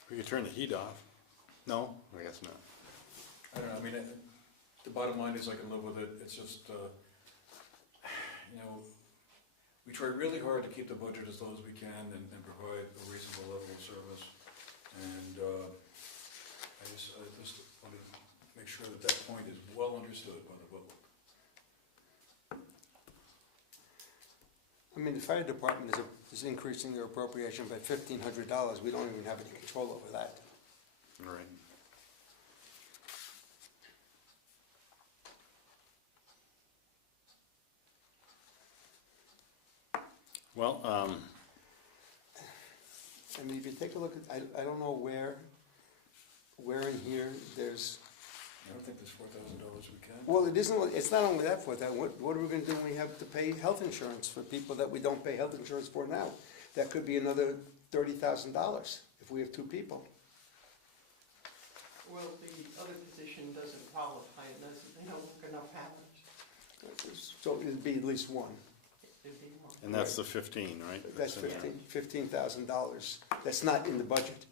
We could turn the heat off. No, I guess not. I don't know. I mean, the bottom line is I can live with it. It's just, you know, we try really hard to keep the budget as low as we can and provide a reasonable level of service. And I just want to make sure that that point is well understood by the public. I mean, the fire department is increasing their appropriation by $1,500. We don't even have any control over that. All right. Well, I mean, if you take a look at, I don't know where in here there's, I don't think there's $4,000 we can. well, it's not only that for that, what are we gonna do when we have to pay health insurance for people that we don't pay health insurance for now? That could be another $30,000 if we have two people. Well, the other position doesn't qualify, it doesn't, they don't work enough hours. So it'd be at least one. It'd be more. and that's the 15, right? That's in there. $15,000. That's not in the budget.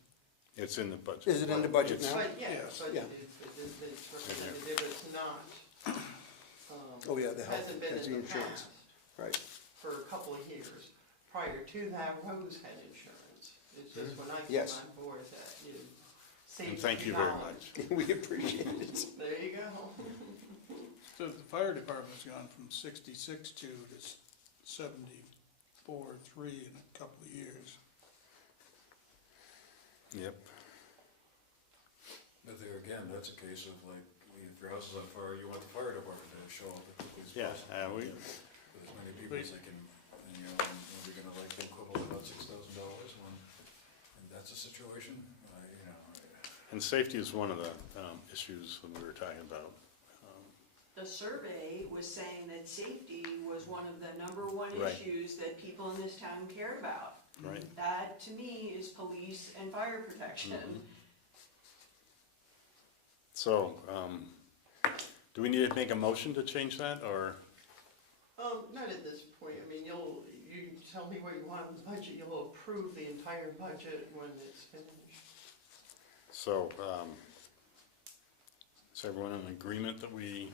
It's in the budget. Is it in the budget now? But, yeah, Yes. but Yeah. it's representative, it's not. Oh, yeah, the health, Hasn't been that's the in the insurance. past. Right. For a couple of years. Prior to that, Rose had insurance. It's just when I came Yes. on board that you saved. And thank you very knowledge. much. We appreciate it. There you go. So the fire department's gone from 66.2 to 74.3 in a couple of years. Yep. But there again, that's a case of like, if your house is on fire, you want the fire department to show up as quickly as Yeah, possible. we, With as many people as they can, and you know, and we're gonna like quibble about $6,000 and that's a situation, you know. and safety is one of the issues that we were talking about. The survey was saying that safety was one of the number one Right. issues that people in this town care about. Right. That, to me, is police and fire protection. Mhm. So, do we need to make a motion to change that, or? Not at this point. I mean, you tell me what you want in the budget, you'll approve the entire budget when it's finished. So, is everyone in agreement that we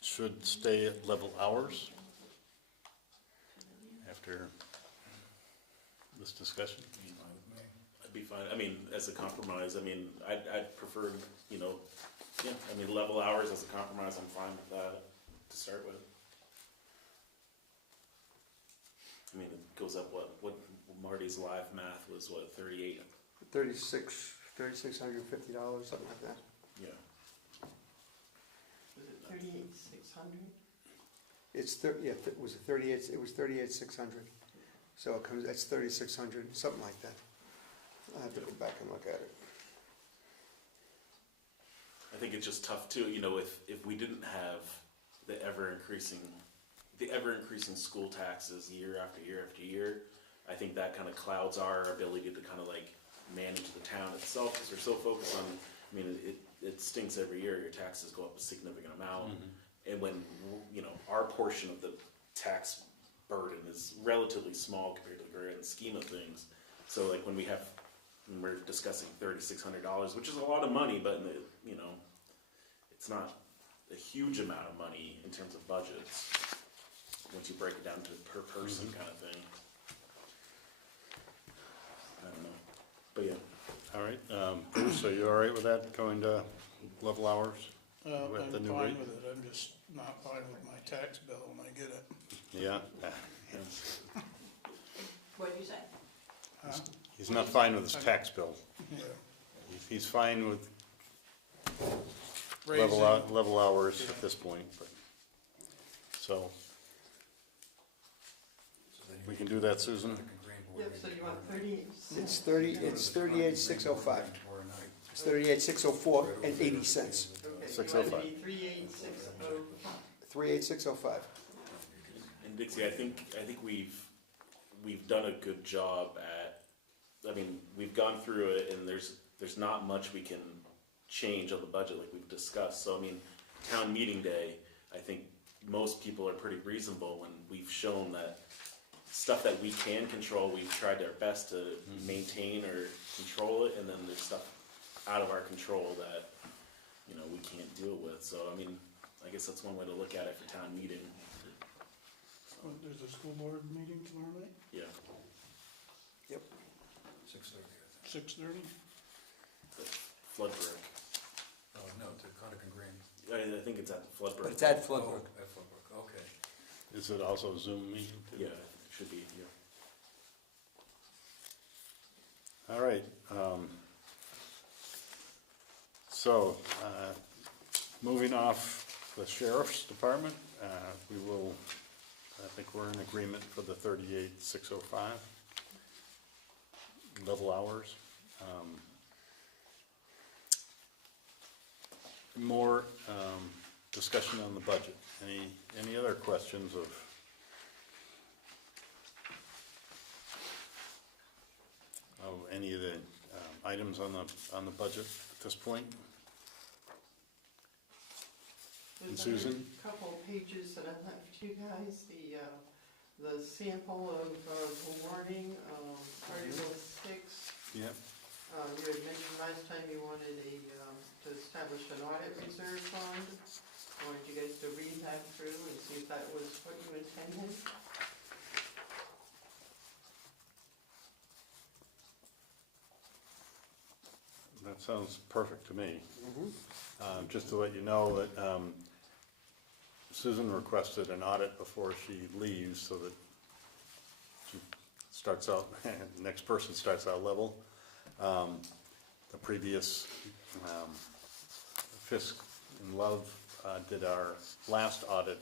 should stay at level hours after this discussion? I'd be fine. I mean, as a compromise, I mean, I'd prefer, you know, yeah, I mean, level hours as a compromise, I'm fine with that to start with. I mean, it goes up, what Marty's live math was, what, 38? $3,650, something like that. Yeah. Was it 38,600? It was 38,600. So it comes, that's 3,600, something like that. I'll have to go back and look at it. I think it's just tough too, you know, if we didn't have the ever increasing school taxes year after year after year, I think that kind of clouds our ability to kind of like manage the town itself, because we're so focused on, I mean, it stinks every year, your taxes go up a significant amount. And when, you know, our portion of the tax burden is relatively small compared to the grand scheme of things. So like when we're discussing $3,600, which is a lot of money, but you know, it's not a huge amount of money in terms of budgets, once you break it down to per person kind of thing. I don't know, but yeah. All right, Bruce, are you all right with that, going to level hours? With the I'm new fine rate? with it, I'm just not fine with my tax bill when I get it. Yeah. What'd you say? Huh? He's not fine with his tax bill. Yeah. He's fine with Raising, level hours at this point, but, so, we can do that, Susan? Yep, so you want 38. It's 38,605. It's 38,604 and 80 cents. Okay, so you 605. want to be 38,605. 38,605. And Dixie, I think we've done a good job at, I mean, we've gone through it and there's not much we can change on the budget like we've discussed. So I mean, town meeting day, I think most people are pretty reasonable when we've shown that stuff that we can control, we've tried our best to maintain or control it, and then there's stuff out of our control that, you know, we can't deal with. So I mean, I guess that's one way to look at it for town meeting. So, there's a school board meeting tomorrow night, yeah. 6:30, I think. 6:30? The Floodbrook. Oh, no, to Conic and Green. I think it's at the Floodbrook. But it's at Oh, Floodbrook. at Floodbrook, okay. Is it also Zoom meeting too? Yeah, it should be, yeah. All right, so, moving off the sheriff's department, we will, I think we're in agreement for the 38,605 level hours. More discussion on the budget. Any other questions of any of the items on the budget at this point? And There's Susan? a couple of pages that I left you guys, the sample of the warning, Article 6. Yeah. You had mentioned last time you wanted to establish an audit reserve fund. I wanted you guys to read that through and see if that was what you intended. That sounds perfect to me. Just to let you know that Susan requested an audit before she leaves so that she starts out, the next person starts out level. The previous Fisk and Love did our last audit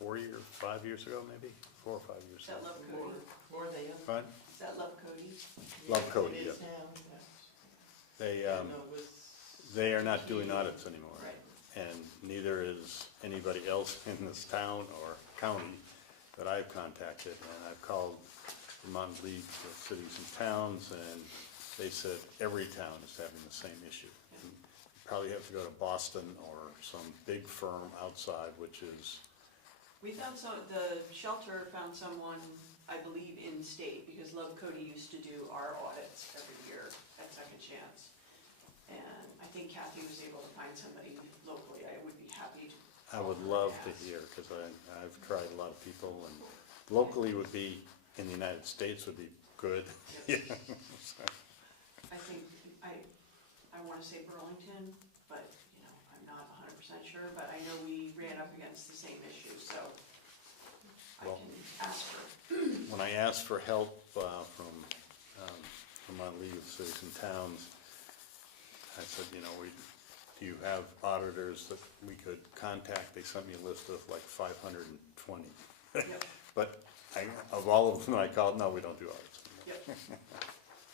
5 years ago, maybe? 4 or 5 years Is ago. that Love More, Cody? more than. Right? Is that Love Cody? Love Cody, It is yeah. now, yes. They, No, it was- they are not doing audits anymore. Right. And neither is anybody else in this town or county that I've contacted. And I've called Vermont League of Cities and Towns, and they said every town is having the same issue. And you probably have to go to Boston or some big firm outside, which is, We found the shelter found someone, I believe, in state, because Love Cody used to do our audits every year at Second Chance. And I think Kathy was able to find somebody locally. I would be happy to. I would love to hear, because I've tried a lot of people, and locally would be, in the United States would be good. Yeah. I think, I wanna say Burlington, but, you know, I'm not 100% sure, but I know we ran up against the same issue, so I Well- can ask her. When I asked for help from Vermont League of Cities and Towns, I said, you know, do you have auditors that we could contact? They sent me a list of like 520. Yep, But of all of them I called, no, we don't do audits anymore. yep.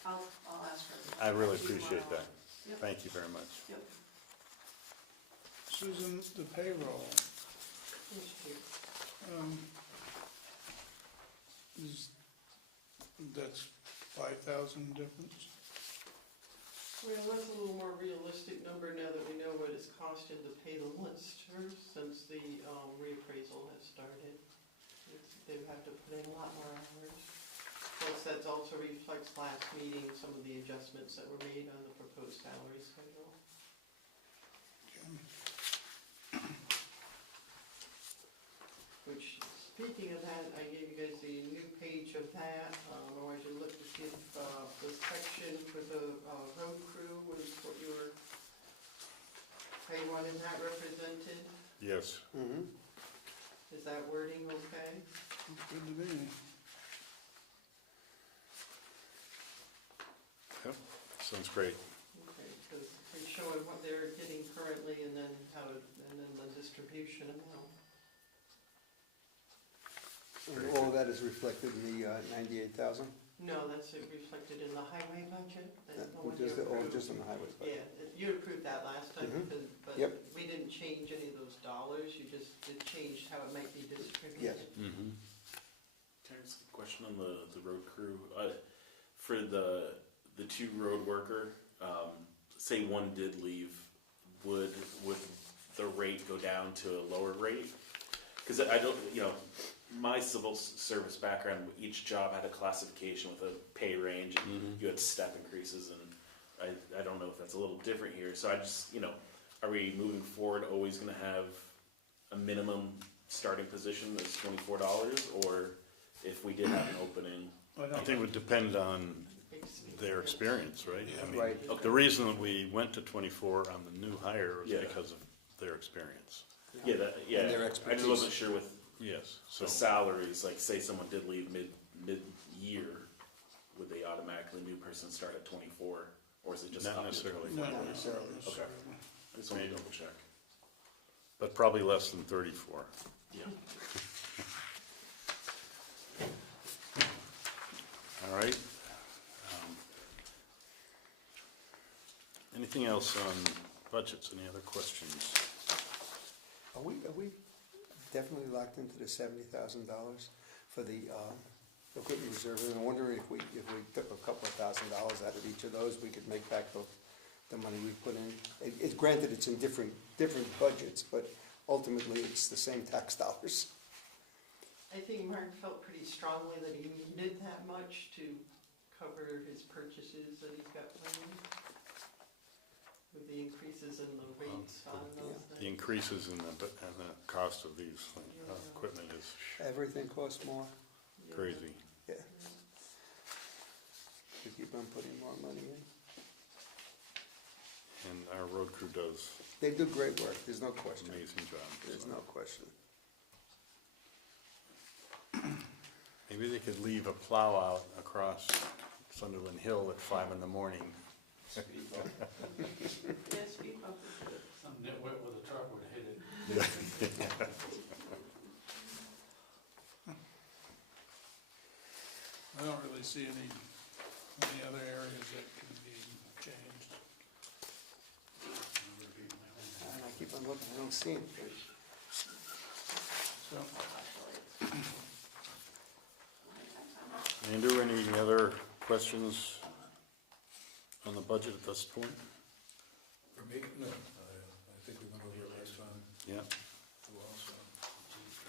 I'll ask her. I really She's one appreciate of that. Yep. Thank you very much. Yep. Susan, the payroll, Here's here. that's 5,000 difference? Well, that's a little more realistic number now that we know what it's costing to pay the listers since the reappraisal has started. They have to put in a lot more hours. Plus, that also reflects last meeting, some of the adjustments that were made on the proposed salary schedule. Are you wanting that represented? Yes. Mhm. Is that wording okay? Good to me. Yep, sounds great. Okay, because it's showing what they're getting currently and then and then the distribution amount. And all that is reflected in the 98,000? No, that's reflected in the highway budget. That's the one you Just approved. just on the highway budget? Yeah, you approved that last time, Mhm. but Yep. we didn't change any of those dollars, you just changed how it might be distributed. Yes. Mm-hmm. Terrence, question on the road crew. For the two road worker, say one did leave, would the rate go down to a lower rate? Because I don't, my civil service background, each job had a classification with a pay range, and you had step increases, and I don't know if that's a little different here. So I just, are we moving forward always going to have a minimum starting position that's $24, or if we did have an opening? I think it would depend on their experience, right? I mean, Right. Okay. the reason that we went to 24 on the new hire was Yeah. because of their experience. Yeah, And their I expertise. just wasn't sure with Yes, so, the salaries, like say someone did leave mid-year, would they automatically, new person start at 24, or is it just not up to necessarily, 24? Not necessarily. Okay. I just want to double check. but probably less than 34. Yeah. All right. Anything else on budgets? Any other questions? Are we definitely locked into the $70,000 for the equipment reserve? And I'm wondering if we took a couple of $1,000s out of each of those, we could make back the money we put in. Granted, it's in different budgets, but ultimately, it's the same tax dollars. I think Mark felt pretty strongly that he needed that much to cover his purchases that he's got planned. With the increases in the rates on those The things. increases in the cost of these equipment is Everything costs more. Yeah. crazy. Yeah. We keep on putting more money in. And our road crew does They do great work, there's no an question. amazing job. There's so. no question. Maybe they could leave a plow out across Sunderland Hill at 5 in the morning. Yes, we hope we should. Some nitwit with a truck would hit it. I don't really see any other areas that can be changed. And I keep on looking, I don't see it. So, Andrew, any other questions on the budget at this point? For me, no, I think we went over it last time, Yeah. too well, so.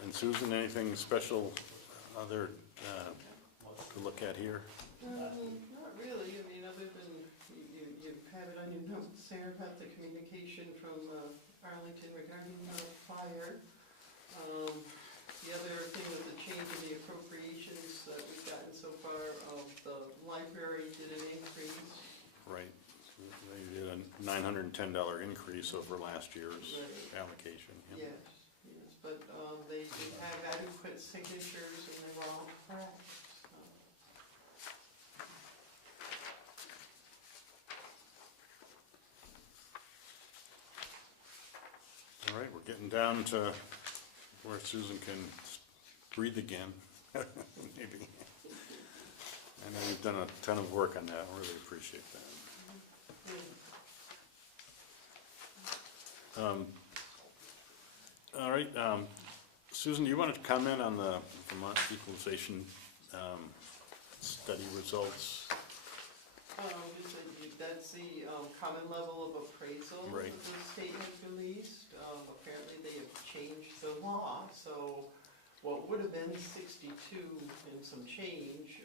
And Susan, anything special other to look at here? Not really, I mean, other than, you have it on your notes there about the communication from Arlington regarding the fire. The other thing was the change in the appropriations that we've gotten so far, the library did an increase. Right. They did a $910 increase over last year's Right. allocation. yeah. Yes, but they did have adequate signatures and they were all correct. All right, we're getting down to where Susan can breathe again, maybe. I know you've done a ton of work on that, I really appreciate that. All right, Susan, do you want to comment on the Vermont equalization study results? That's the common level of appraisal Right. that the state has released. Apparently they have changed the law, so what would have been 62 and some change,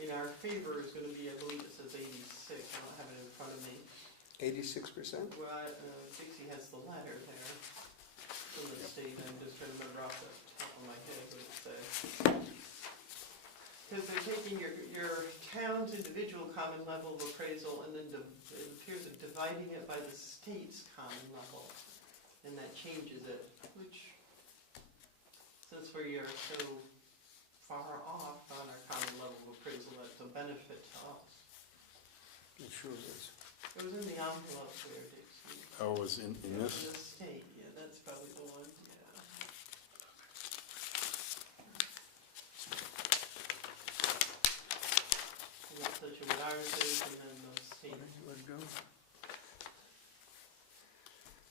in our favor is gonna be, I believe it says 86, I don't have it in front of me. 86%? Well, Dixie has the letter there from the state, I'm just trying to remember off the top of my head what it says. Because they're taking your town's individual common level of appraisal and then it appears they're dividing it by the state's common level. And that changes it, which, since we are so far off on our common level of appraisal, that's a benefit to us. It sure is. It was in the envelope there, Dixie. Oh, it was in In this? the state, yeah, that's probably the one, yeah. And that's such what ours is, and then the state. Where'd it go?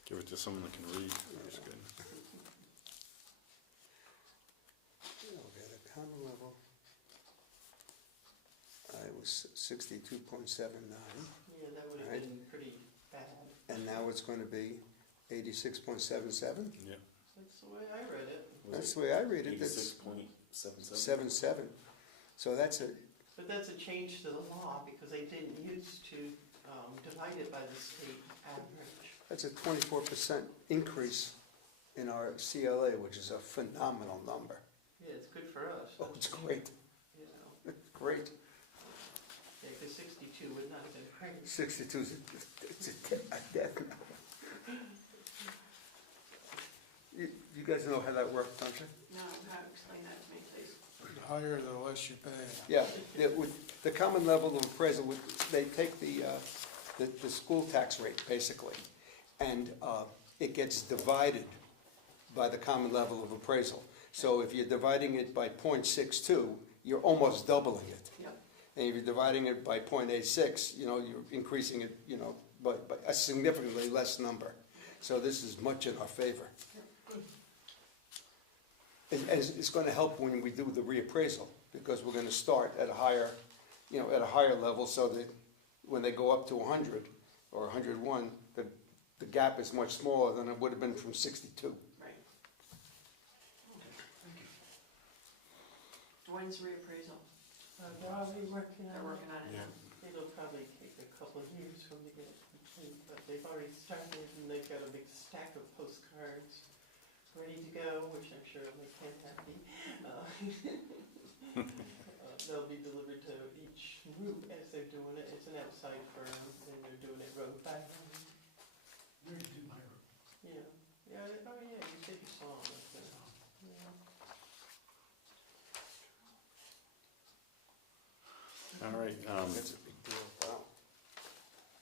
Give it to someone that can read. That's good. Okay, the common level. It was 62.79, Yeah, that would have Right. been pretty bad. and now it's going to be 86.77. Yeah. That's the way I read it. That's the way I read it. That's 86.77. 77. So that's a, But that's a change to the law because they didn't used to divide it by the state average. that's a 24% increase in our CLA, which is a phenomenal number. Yeah, it's good for us. Oh, it's great, You know, it's great. yeah, because 62 would not have been great. 62 is a death number. You guys know how that works, don't you? No, explain that to me, please. The higher, the less you pay. Yeah, with the common level of appraisal, they take the school tax rate, basically, and it gets divided by the common level of appraisal. So if you're dividing it by .62, you're almost doubling it. Yep. And if you're dividing it by .86, you're increasing it, by a significantly less number. So this is much in our favor. And it's going to help when we do the reappraisal, because we're going to start at a higher, at a higher level, so that when they go up to 100 or 101, the gap is much smaller than it would have been from 62. Right. When's reappraisal? They're already working They're on working on it now. It'll probably take a couple of years for them to get it complete, but they've already started and they've got a big stack of postcards ready to go, which I'm sure will make Ken happy. They'll be delivered to each route as they're doing it. It's an outside firm and they're doing it road by road. Where did you do my room? Yeah, yeah, oh yeah, you said you saw them. Yeah. All right, That's a big deal. Wow.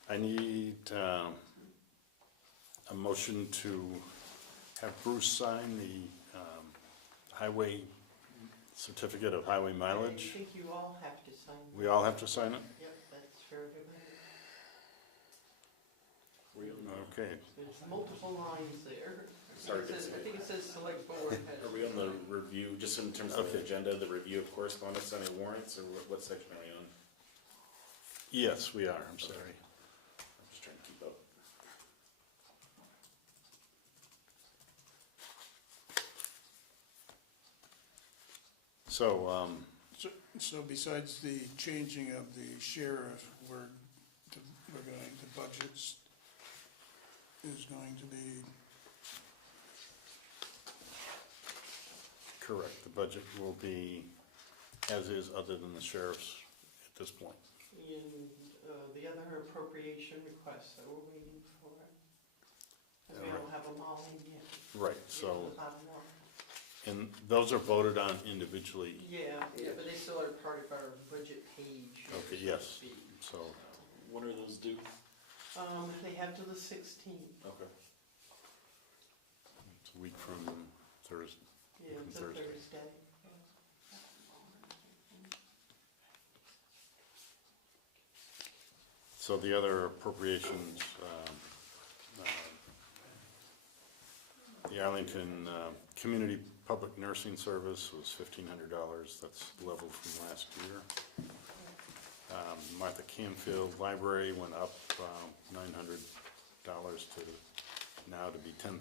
I need a motion to have Bruce sign the highway certificate of highway I mileage. think you all have to sign. We all have to sign it? Yep, that's for everybody. Okay. There's multiple lines there. Sorry, I think it says select board. Are we on the review, just in terms of the Okay. agenda, the review of correspondence, any warrants, or what section are we on? Yes, we are, I'm sorry. I'm just trying to keep up. So, So besides the changing of the sheriff, the budgets is going to be, correct, the budget will be as is, other than the sheriff's at this point. And the other appropriation requests that we're waiting for. And we don't have them all in yet. Right, Yeah, so, the bottom line. and those are voted on individually, Yeah, but they still are part of our budget page. Okay, so to yes. speak. so, When are those due? They have till the 16th. Okay. it's a week from Thursday. Yeah, it's a Thursday. Thursday. So the other appropriations, the Arlington Community Public Nursing Service was $1,500, that's level from last year. Martha Canfield Library went up $900 to now to be $10,010.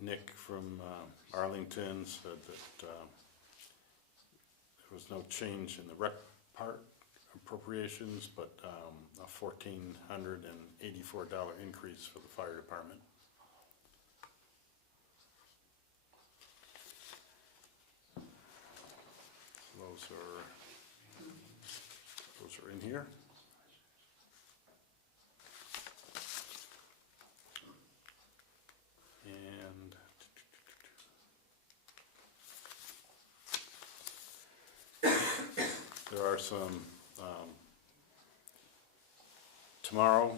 Nick from Arlington said that there was no change in the rec part appropriations, but a $1,484 increase for the fire department. those are in here. And there are some, tomorrow,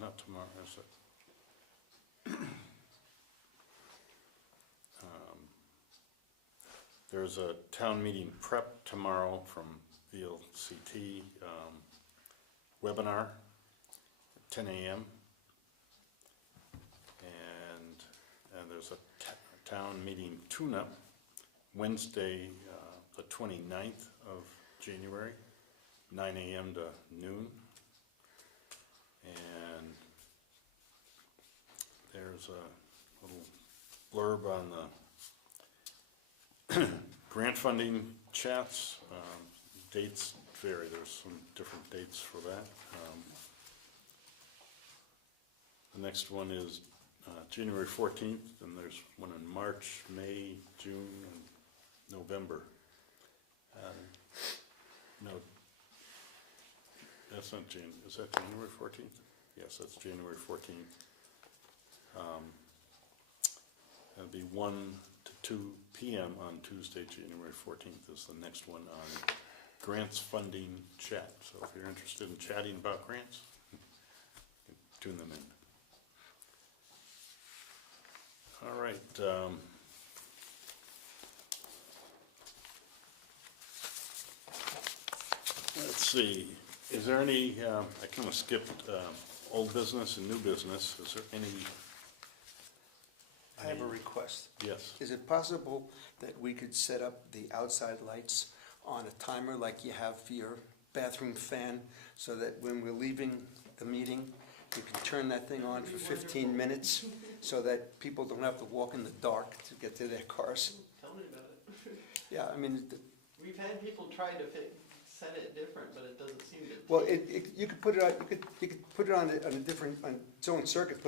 not tomorrow, is it? There's a town meeting prep tomorrow from VLCT webinar at 10 a.m. And there's a town meeting tune-up Wednesday, the 29th of January, 9 a.m. to noon. And there's a little blurb on the grant funding chats. Dates vary. There's some different dates for that. The next one is January 14th, and there's one in March, May, June, and November. No, that's not Jan. Is that January 14th? Yes, that's January 14th. That'll be 1 to 2 p.m. on Tuesday, January 14th is the next one on grants funding chat. So if you're interested in chatting about grants, tune them in. All right. Let's see. Is there any, I kind of skipped old business and new business. Is there any? I have a request. Yes. Is it possible that we could set up the outside lights on a timer like you have for your bathroom fan, so that when we're leaving the meeting, you can turn that thing on for 15 minutes, so that people don't have to walk in the dark to get to their cars? Tell me about it. Yeah, I mean, We've had people try to set it different, but it doesn't seem to. well, you could put it on, you could put it on a different, on its own circuit,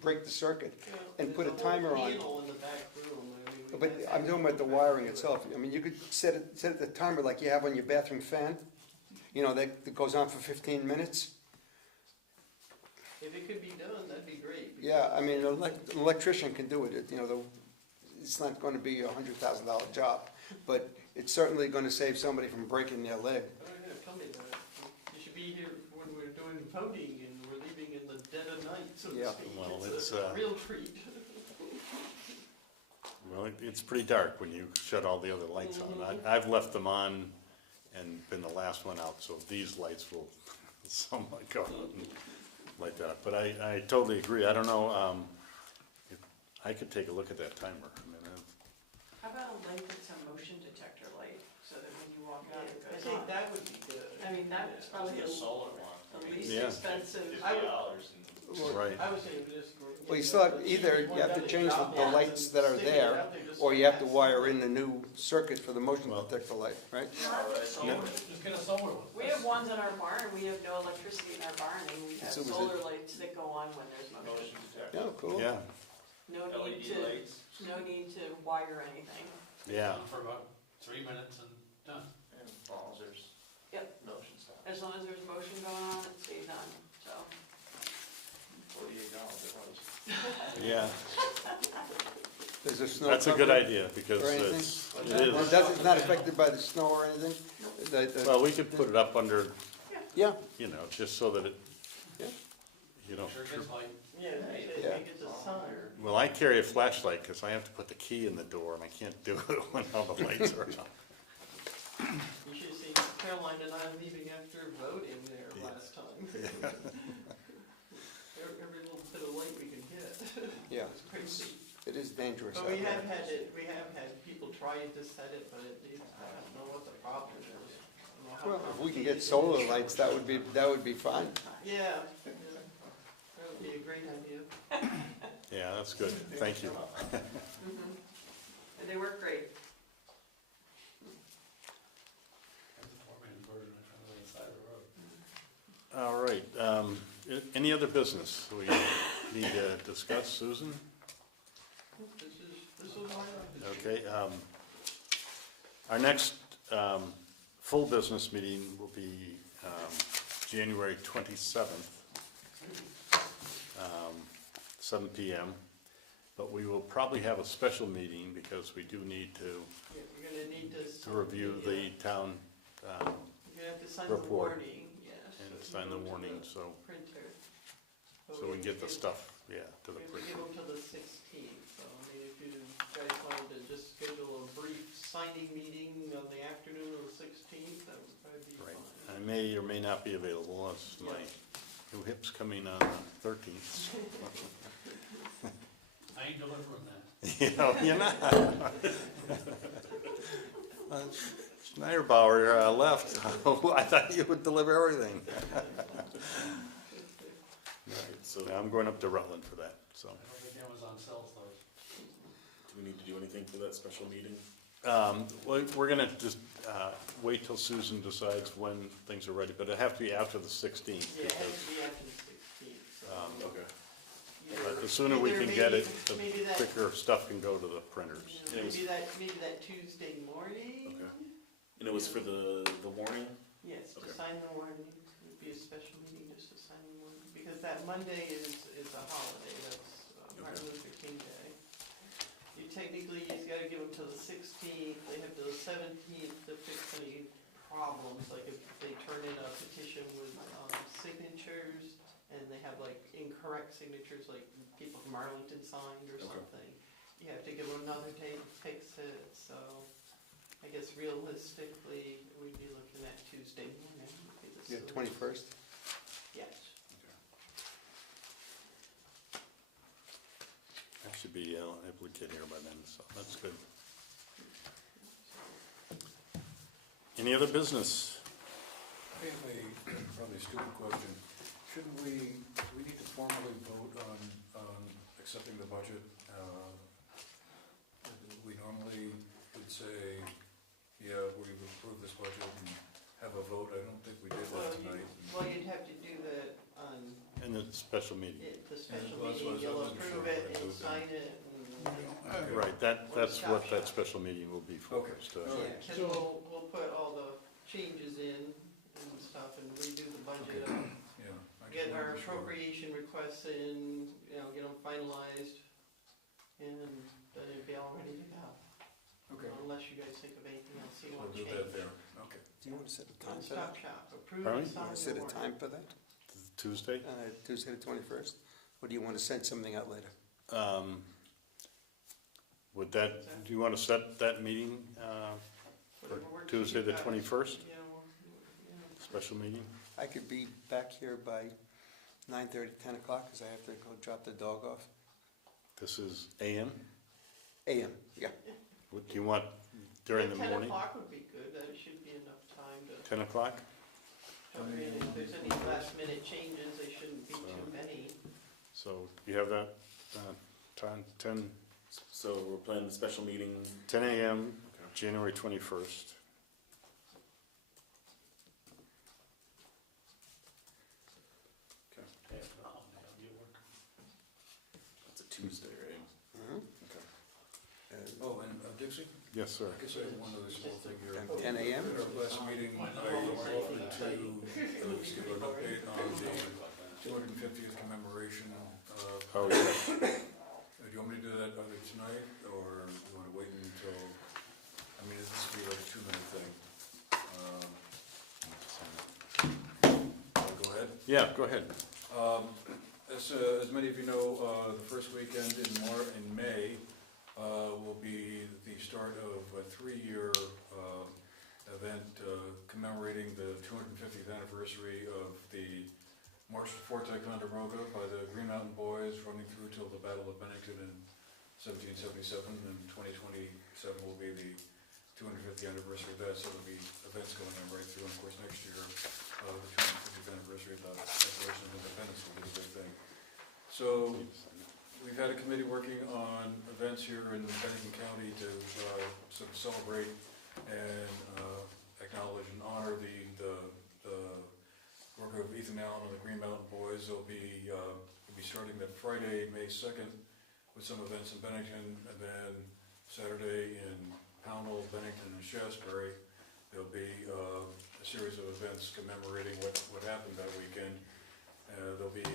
break the circuit, and put a timer on. There's a whole panel in the back room. I mean, we But can't I'm say talking about the wiring itself. I mean, you could set the timer like you have on your bathroom fan, you know, that goes on for 15 minutes. If it could be done, that'd be great. Yeah, I mean, an electrician can do it, you know, it's not gonna be a $100,000 job, but it's certainly gonna save somebody from breaking their leg. Oh, yeah, tell me about it. You should be here when we're doing voting and we're leaving in the dead of night, so to Yeah. speak. Well, It's it's, a real treat. Well, it's pretty dark when you shut all the other lights on. I've left them on and been the last one out, so these lights will somewhat go out and light that up. But I totally agree. I don't know, if I could take a look at that timer. I mean, How about a light that's a motion detector light, so that when you walk out, it I goes think on? that would be good. I mean, that's probably A the solar one. least Yeah. expensive. $50 and right. I was saying just. Well, you still have, either you have to change the lights that are there, or you have to wire in the new circuit for the motion detector light, right? No. Just get a solar one. We have ones in our barn, we have no electricity in our barn, and we have So was it- solar lights that go on when there's motion. motion detector. Yeah, cool. Yeah, No need LED lights. no need to wire anything. yeah. For about 3 minutes and done. And as long as there's Yep. motion stuff. As long as there's motion going on, it stays on, so. $48 it was. Yeah, There's a snow that's a good cover idea because or anything? it is. It's not affected by the snow or anything? Well, we could put it up under, Yeah, you know, just so that it, Yeah. you know. Sure gets light. Yeah, Yeah. make it a sign. Well, I carry a flashlight because I have to put the key in the door and I can't do it when all the lights are on. You should have seen Caroline and I leaving after voting there Yeah. last time. Every little bit of light we could get. yeah, It's crazy. it is dangerous But out we there. have had people trying to set it, but I don't know what the problem is. I don't know how Well, if we can complicated get it solar is. lights, that would be fine. Yeah, that would be a great idea. Yeah, that's good. Thank you. And they work great. That's a 4-man version on the side of the road. All right, any other business we need to discuss, Susan? This is why I. Okay, our next full business meeting will be January 27th, 7 PM. But we will probably have a special meeting because we do need to Yeah, you're gonna need to. review the town You're gonna have to sign the report. warning, yes. and sign the warning, so Printer. we can get the stuff, yeah, to the We have to printer. give them till the 16th, so I mean, if you guys wanted to just schedule a brief signing meeting on the afternoon of the 16th, that would probably be Right. fine. I may or may not be available, as my new hip's coming on the 13th. I ain't delivering that. You know, you're not. Schneiderbauer left. I thought you would deliver everything. So Yeah, I'm going up to Rutland for that, so. I don't think Amazon sells those. do we need to do anything for that special meeting? We're gonna just wait till Susan decides when things are ready, but it'll have to be after the 16th. Yeah, it has because, to be after the 16th, so. Okay. either- The sooner we either can get it, maybe the that- quicker stuff can go to the printers. you know, maybe that Tuesday morning? Okay. And it was for the warning? Yes, to Okay. sign the warning, it would be a special meeting just to sign the warning, because that Monday is a holiday, that's Martin Luther King Day. You technically, you've gotta give them till the 16th, they have till the 17th to fix any problems, like if they turn in a petition with signatures, and they have like incorrect signatures, like people from Arlington signed or Okay. something, you have to give them another day to fix it, so I guess realistically, we'd be looking at Tuesday morning. Yeah, 21st? Yes. I should be able to get here by then, so that's good. Any other business? I have a probably stupid question. Shouldn't we need to formally vote on accepting the budget? We normally would say, yeah, we've approved this budget and have a vote. I don't think we did that tonight. Well, you'd have to do that on In the special meeting? the special Well, that's what meeting, I you'll wasn't approve sure it if I and do that. sign it, and, Right, that's what that special meeting will be for. Okay. is to- All right. yeah, 'cause we'll put all the changes in and stuff, and redo the budget, Okay. Yeah. I just get our wanted to be sure. appropriation requests in, get them finalized, and then it'd be all ready to go. Okay, Unless you guys think of anything else you we'll want to do change. that there. Okay. Do you want to set a time One for that? stop shop, approve Pardon and me? You want sign to set the a warrant. time for that? Tuesday? Tuesday the 21st? Or do you want to send something out later? Would that, do you want to set that meeting for Whatever works for Tuesday you the guys. 21st, Yeah. special meeting? I could be back here by 9:30, 10 o'clock, because I have to go drop the dog off. This is AM? AM, yeah. What do you want during the morning? 10 o'clock would be good, that should be enough time to, 10 o'clock? I mean, if there's any last minute changes, they shouldn't be too many. So you have that time, 10 So we're planning a special meeting. a.m., Okay. January 21st. Okay. Yeah, for the holiday, I'll be at work. That's a Tuesday, right? Mhm. Okay. Oh, and Dixie, Yes, sir. I guess I have one other small thing here. And 10 a.m.? At our last meeting, I offered to give an update on the 250th commemoration. Oh, yeah. Do you want me to do that either tonight, or do you want to wait until, I mean, this will be like a 2-minute thing. Go ahead. Yeah, go ahead. As many of you know, the first weekend in May will be the start of a 3-year event commemorating the 250th anniversary of the March to Fort Ticonderoga by the Green Mountain Boys, running through till the Battle of Bennington in 1777, and 2027 will be the 250th anniversary of that, so there'll be events going on right through, and of course next year, the 250th anniversary of the Declaration of Independence will be a big thing. So, we've had a committee working on events here in Bennington County to sort of celebrate and acknowledge and honor the work of Ethan Allen and the Green Mountain Boys. They'll be starting that Friday, May 2nd, with some events in Bennington, and then Saturday in Pownell, Bennington, and Shasberry. There'll be a series of events commemorating what happened that weekend. There'll be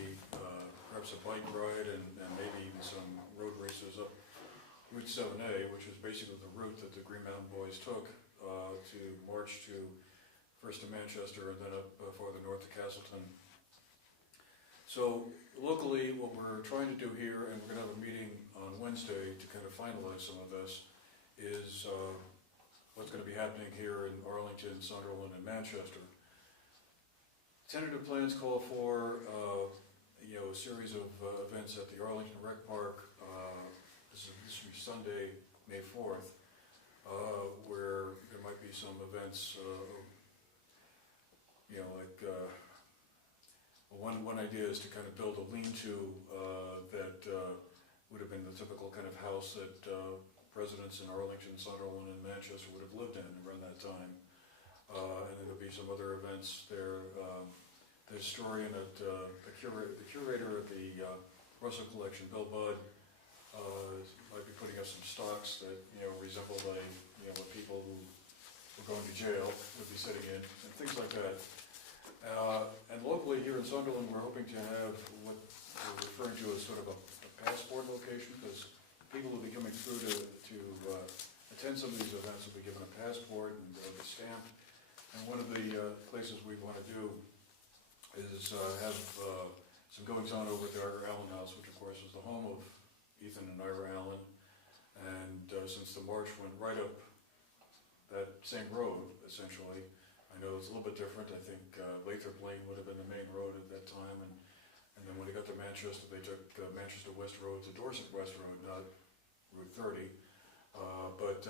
perhaps a bike ride and maybe even some road races up Route 7A, which is basically the route that the Green Mountain Boys took to march to first to Manchester and then up farther north to Castleton. So locally, what we're trying to do here, and we're going to have a meeting on Wednesday to kind of finalize some of this, is what's going to be happening here in Arlington, Sunderland, and Manchester. Tentative plans call for a series of events at the Arlington Rec Park. This will be Sunday, May 4th, where there might be some events, one idea is to kind of build a lean-to that would have been the typical kind of house that residents in Arlington, Sunderland, and Manchester would have lived in around that time. And then there'll be some other events there. The historian the curator of the Russell Collection, Bill Budd, might be putting up some stocks that resemble what people who were going to jail would be sitting in, and things like that. And locally here in Sunderland, we're hoping to have what we're referring to as sort of a passport location, because people will be coming through to attend some of these events will be given a passport and they'll be stamped. And one of the places we want to do is have some goings-on over at the Ira Allen House, which of course is the home of Ethan and Ira Allen. And since the march went right up that same road, essentially, I know it's a little bit different. I think Lathrop Lane would have been the main road at that time, and then when they got to Manchester, they took Manchester West Road to Dorset West Road, not Route 30. But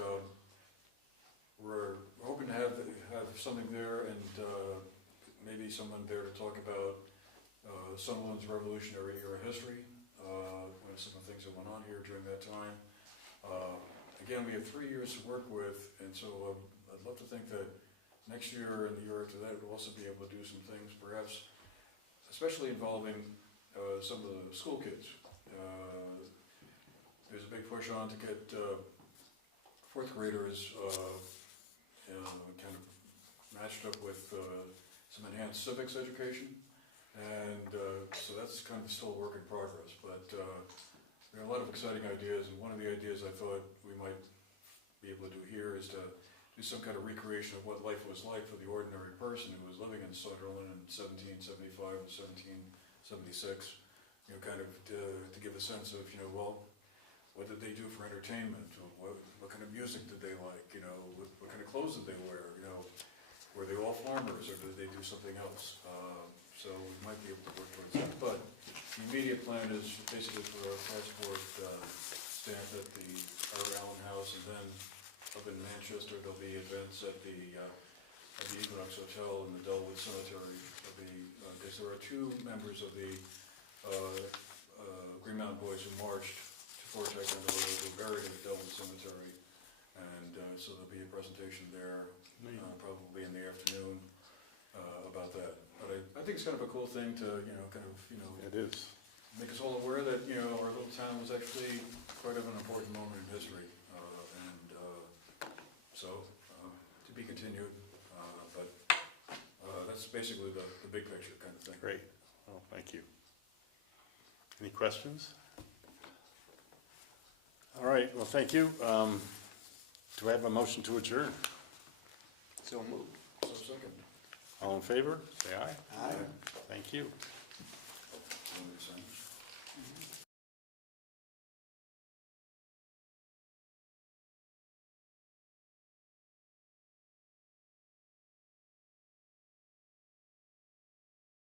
we're hoping to have something there, and maybe someone there to talk about Sunderland's Revolutionary Era history, some of the things that went on here during that time. Again, we have 3 years to work with, and so I'd love to think that next year and the year after that we'll also be able to do some things, perhaps especially involving some of the school kids. There's a big push on to get fourth graders kind of matched up with some enhanced civics education, and so that's kind of still a work in progress, but there are a lot of exciting ideas, and one of the ideas I thought we might be able to do here is to do some kind of recreation of what life was like for the ordinary person who was living in Sunderland in 1775 or 1776, kind of to give a sense of, what did they do for entertainment? Or what kind of music did they like? What kind of clothes did they wear? Were they all farmers, or did they do something else? So we might be able to work towards that. But the immediate plan is basically for a passport stamp at the Ira Allen House, and then up in Manchester there'll be events at the Equinox Hotel and the Dellwood Cemetery. Because there are 2 members of the Green Mountain Boys who marched to Fort Taekwondo, who were buried at the Dellwood Cemetery, and so there'll be a presentation there, probably in the afternoon, about that. But I think it's kind of a cool thing to, It is. make us all aware that, our little town was actually quite of an important moment in history. So, to be continued, but that's basically the big picture kind of thing. Great. Well, thank you. Any questions? All right, well, thank you. Do I have a motion to adjourn? So moved. So second. All in favor, say aye. Aye. Thank you. Want me to sign this?